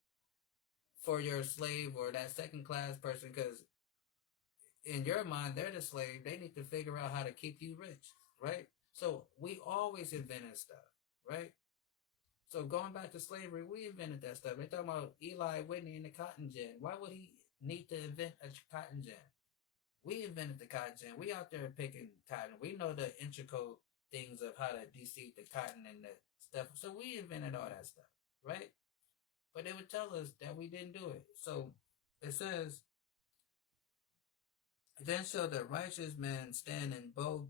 for your slave or that second class person, because in your mind they're the slave. They need to figure out how to keep you rich, right? So we always invented stuff, right? So going back to slavery, we invented that stuff. They're talking about Eli Whitney and the cotton gin. Why would he need to invent a cotton gin? We invented the cotton gin. We out there picking cotton. We know the intricate things of how to de-seed the cotton and the stuff. So we invented all that stuff, right? But they would tell us that we didn't do it. So it says, then shall the righteous man stand in bold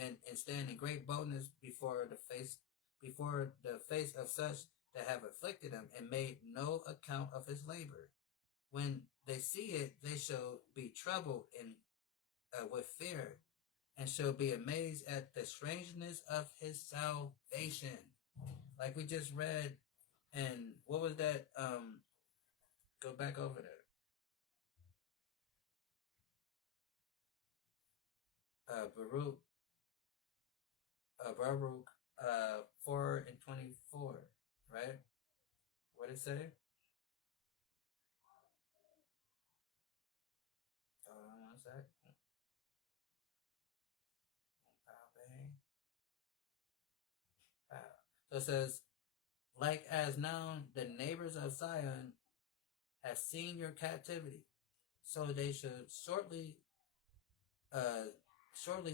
and stand in great boldness before the face of such that have afflicted him and made no account of his labor. When they see it, they shall be troubled and with fear, and shall be amazed at the strangeness of his salvation. Like we just read, and what was that? Go back over there. Baruch, Baruch, 4:24, right? What did it say? Hold on one sec. So it says, like as now the neighbors of Zion have seen your captivity, so they should shortly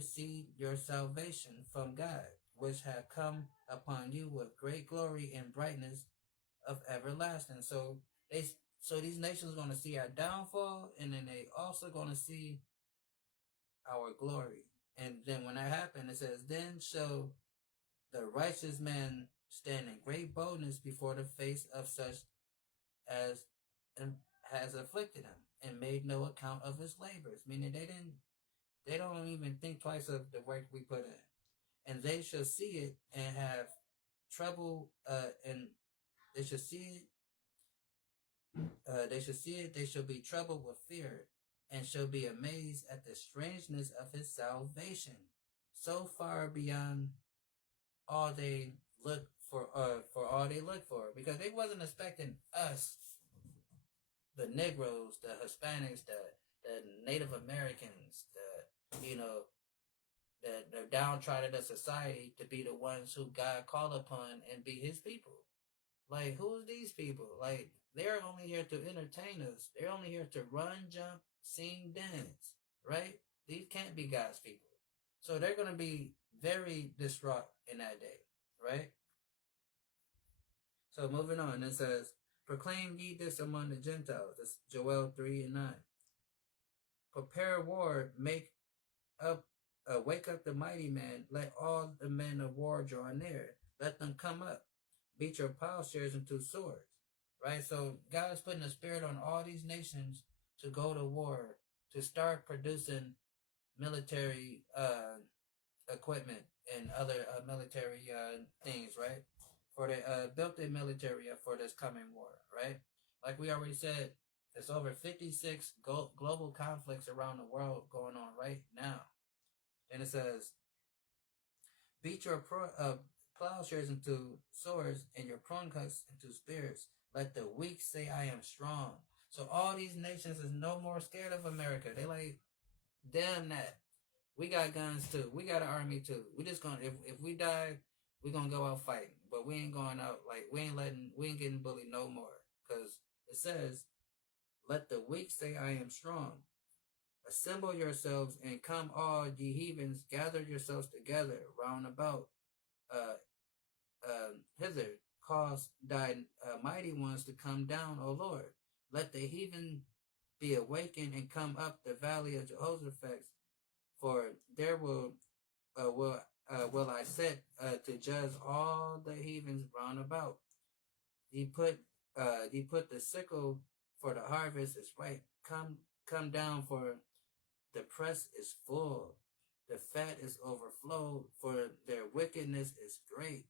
see your salvation from God, which have come upon you with great glory and brightness of everlasting. They so these nations are going to see our downfall, and then they also going to see our glory. And then when that happens, it says, then shall the righteous man stand in great boldness before the face of such as has afflicted him and made no account of his labors. Meaning they don't even think twice of the work we put in. And they shall see it and have trouble, and they shall see it, they shall be troubled with fear, and shall be amazed at the strangeness of his salvation, so far beyond all they look for all they look for, because they wasn't expecting us, the Negroes, the Hispanics, the Native Americans, the downtrodden of society, to be the ones who God called upon and be his people. Like, who's these people? Like, they're only here to entertain us. They're only here to run, jump, sing, dance, right? These can't be God's people. So they're going to be very distraught in that day, right? So moving on, it says, proclaim ye this among the Gentiles. That's Joel 3:9. Prepare war, wake up the mighty man. Let all the men of war draw near. Let them come up. Beat your plowshares into swords. Right? So God is putting a spirit on all these nations to go to war, to start producing military equipment and other military things, right? For the built the military for this coming war, right? Like we already said, there's over 56 global conflicts around the world going on right now. And it says, beat your plowshares into swords and your prune cuts into spears. Let the weak say, I am strong. So all these nations is no more scared of America. They like, damn that. We got guns too. We got an army too. We just gonna, if we die, we gonna go out fighting. But we ain't going out, like, we ain't getting bullied no more. Because it says, let the weak say, I am strong. Assemble yourselves and come, all ye heathens, gather yourselves together round about hither. Cause thy mighty ones to come down, O Lord. Let the heathen be awakened and come up the valley of Jehoshaphat, for there will I set to judge all the heathens round about. Ye put the sickle for the harvest is ripe. Come down, for the press is full. The fat is overflowed, for their wickedness is great.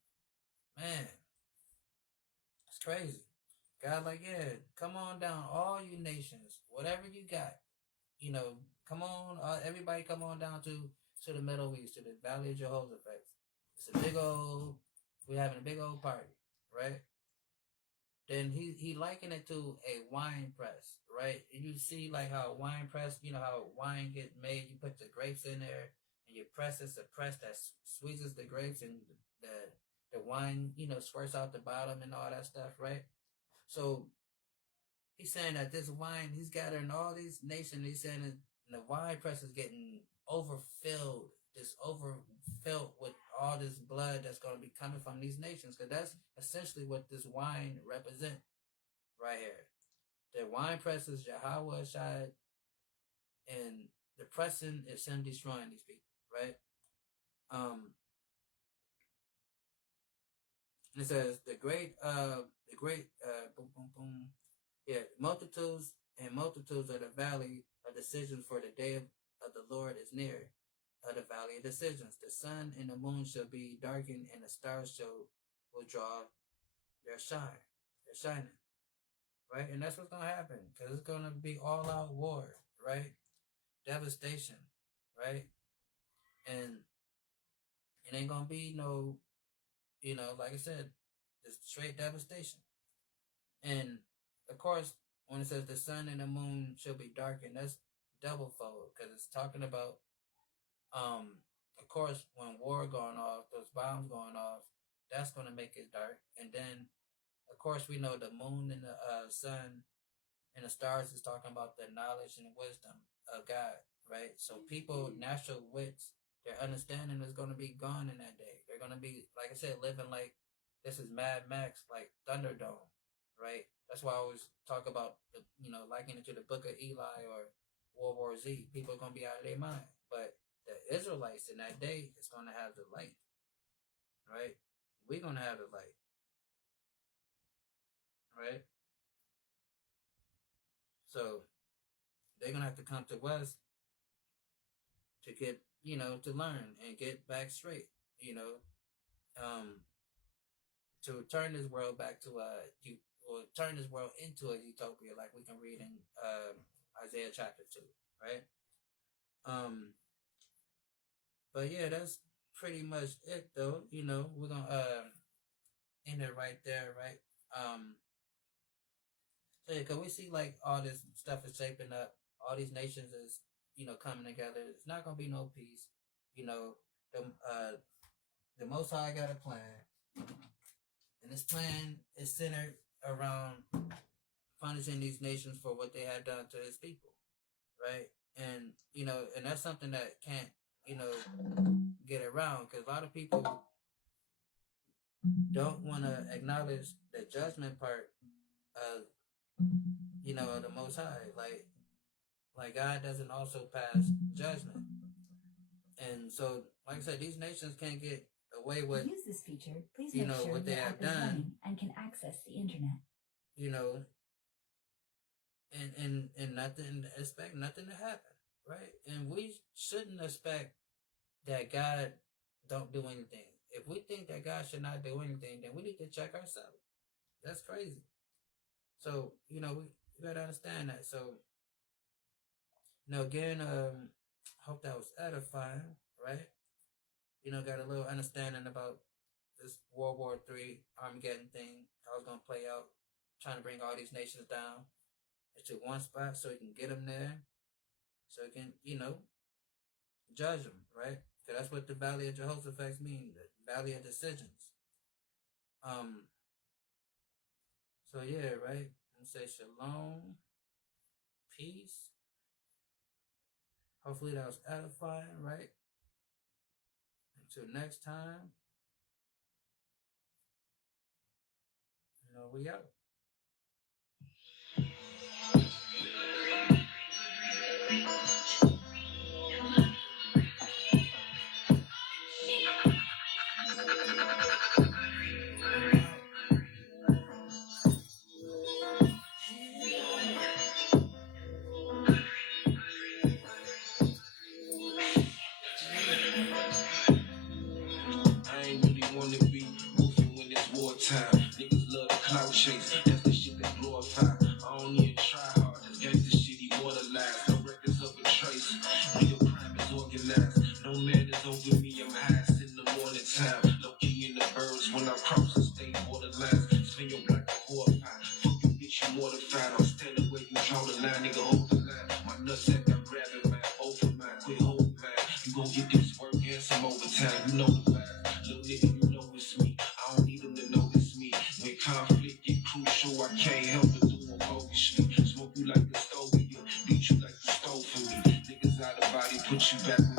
Man, it's crazy. God, like, yeah, come on down, all you nations, whatever you got, you know, come on, everybody, come on down to the Middle East, to the Valley of Jehoshaphat. It's a big old, we're having a big old party, right? Then he likened it to a wine press, right? And you see like how a wine press, you know how wine get made, you put the grapes in there and you press it's a press that squeezes the grapes and the wine, you know, squirts out the bottom and all that stuff, right? So he's saying that this wine, he's gathering all these nations, he's saying that the wine press is getting overfilled, this overfilled with all this blood that's going to be coming from these nations, because that's essentially what this wine represents right here. The wine press is Yahweh Shai, and the pressing is him destroying these people, right? It says the great boom boom boom, yeah, multitudes and multitudes of the valley of decisions, for the day of the Lord is near. Of the valley of decisions, the sun and the moon shall be darkened, and the stars shall withdraw their shining, right? And that's what's gonna happen, because it's gonna be all out war, right? Devastation, right? And it ain't gonna be no, you know, like I said, it's straight devastation. And of course, when it says the sun and the moon shall be darkened, that's double fold, because it's talking about, of course, when war going off, those bombs going off, that's going to make it dark. And then, of course, we know the moon and the sun and the stars is talking about the knowledge and wisdom of God, right? So people, natural wits, their understanding is going to be gone in that day. They're going to be, like I said, living like this is Mad Max, like Thunderdome, right? That's why I always talk about, liking it to the Book of Eli or World War Z. People are going to be out of their mind. But the Israelites in that day is going to have the light, right? We're going to have the light, right? So they're going to have to come to us to get, to learn and get back straight, to turn this world back to or turn this world into a utopia, like we can read in Isaiah chapter 2, right? But yeah, that's pretty much it, though. We're gonna end it right there, right? So yeah, cause we see like all this stuff is shaping up. All these nations is coming together. It's not gonna be no peace. The Most High got a plan, and this plan is centered around punishing these nations for what they have done to his people, right? And and that's something that can't get around, because a lot of people don't want to acknowledge the judgment part of of the Most High, like God doesn't also pass judgment, and so like I said, these nations can't get away with use this feature. Please make sure what they your have app is done, running and can access the internet. And nothing, expect nothing to happen, right? And we shouldn't expect that God don't do anything. If we think that God should not do anything, then we need to check ourselves. That's crazy. So we gotta understand that. So again, hope that was edifying, right? Got a little understanding about this World War III Armageddon thing, how it's gonna play out, trying to bring all these nations down to one spot so you can get them there, so you can judge them, right? Because that's what the Valley of Jehoshaphat means, the Valley of Decisions. So yeah, right? And say shalom, peace. Hopefully that was edifying, right? Until next time, we out. No man is over me, I'm highest in the morning time. Low key in the birds when I cross the state borderlines. Spin your black a horrifying. Fuck you, bitch, you mortified. I'm standing where you draw the line, nigga, hold the line. My nutsack, I'm grabbing mine, over mine, quit holding mine. You gon' get this work and some overtime, you know the vibe. Little nigga, you know it's me. I don't need them to know it's me. When conflict get crucial, I can't help but do them bogusly. Smoke you like a stove, beat you like you stole from me. Niggas out of body, put you back.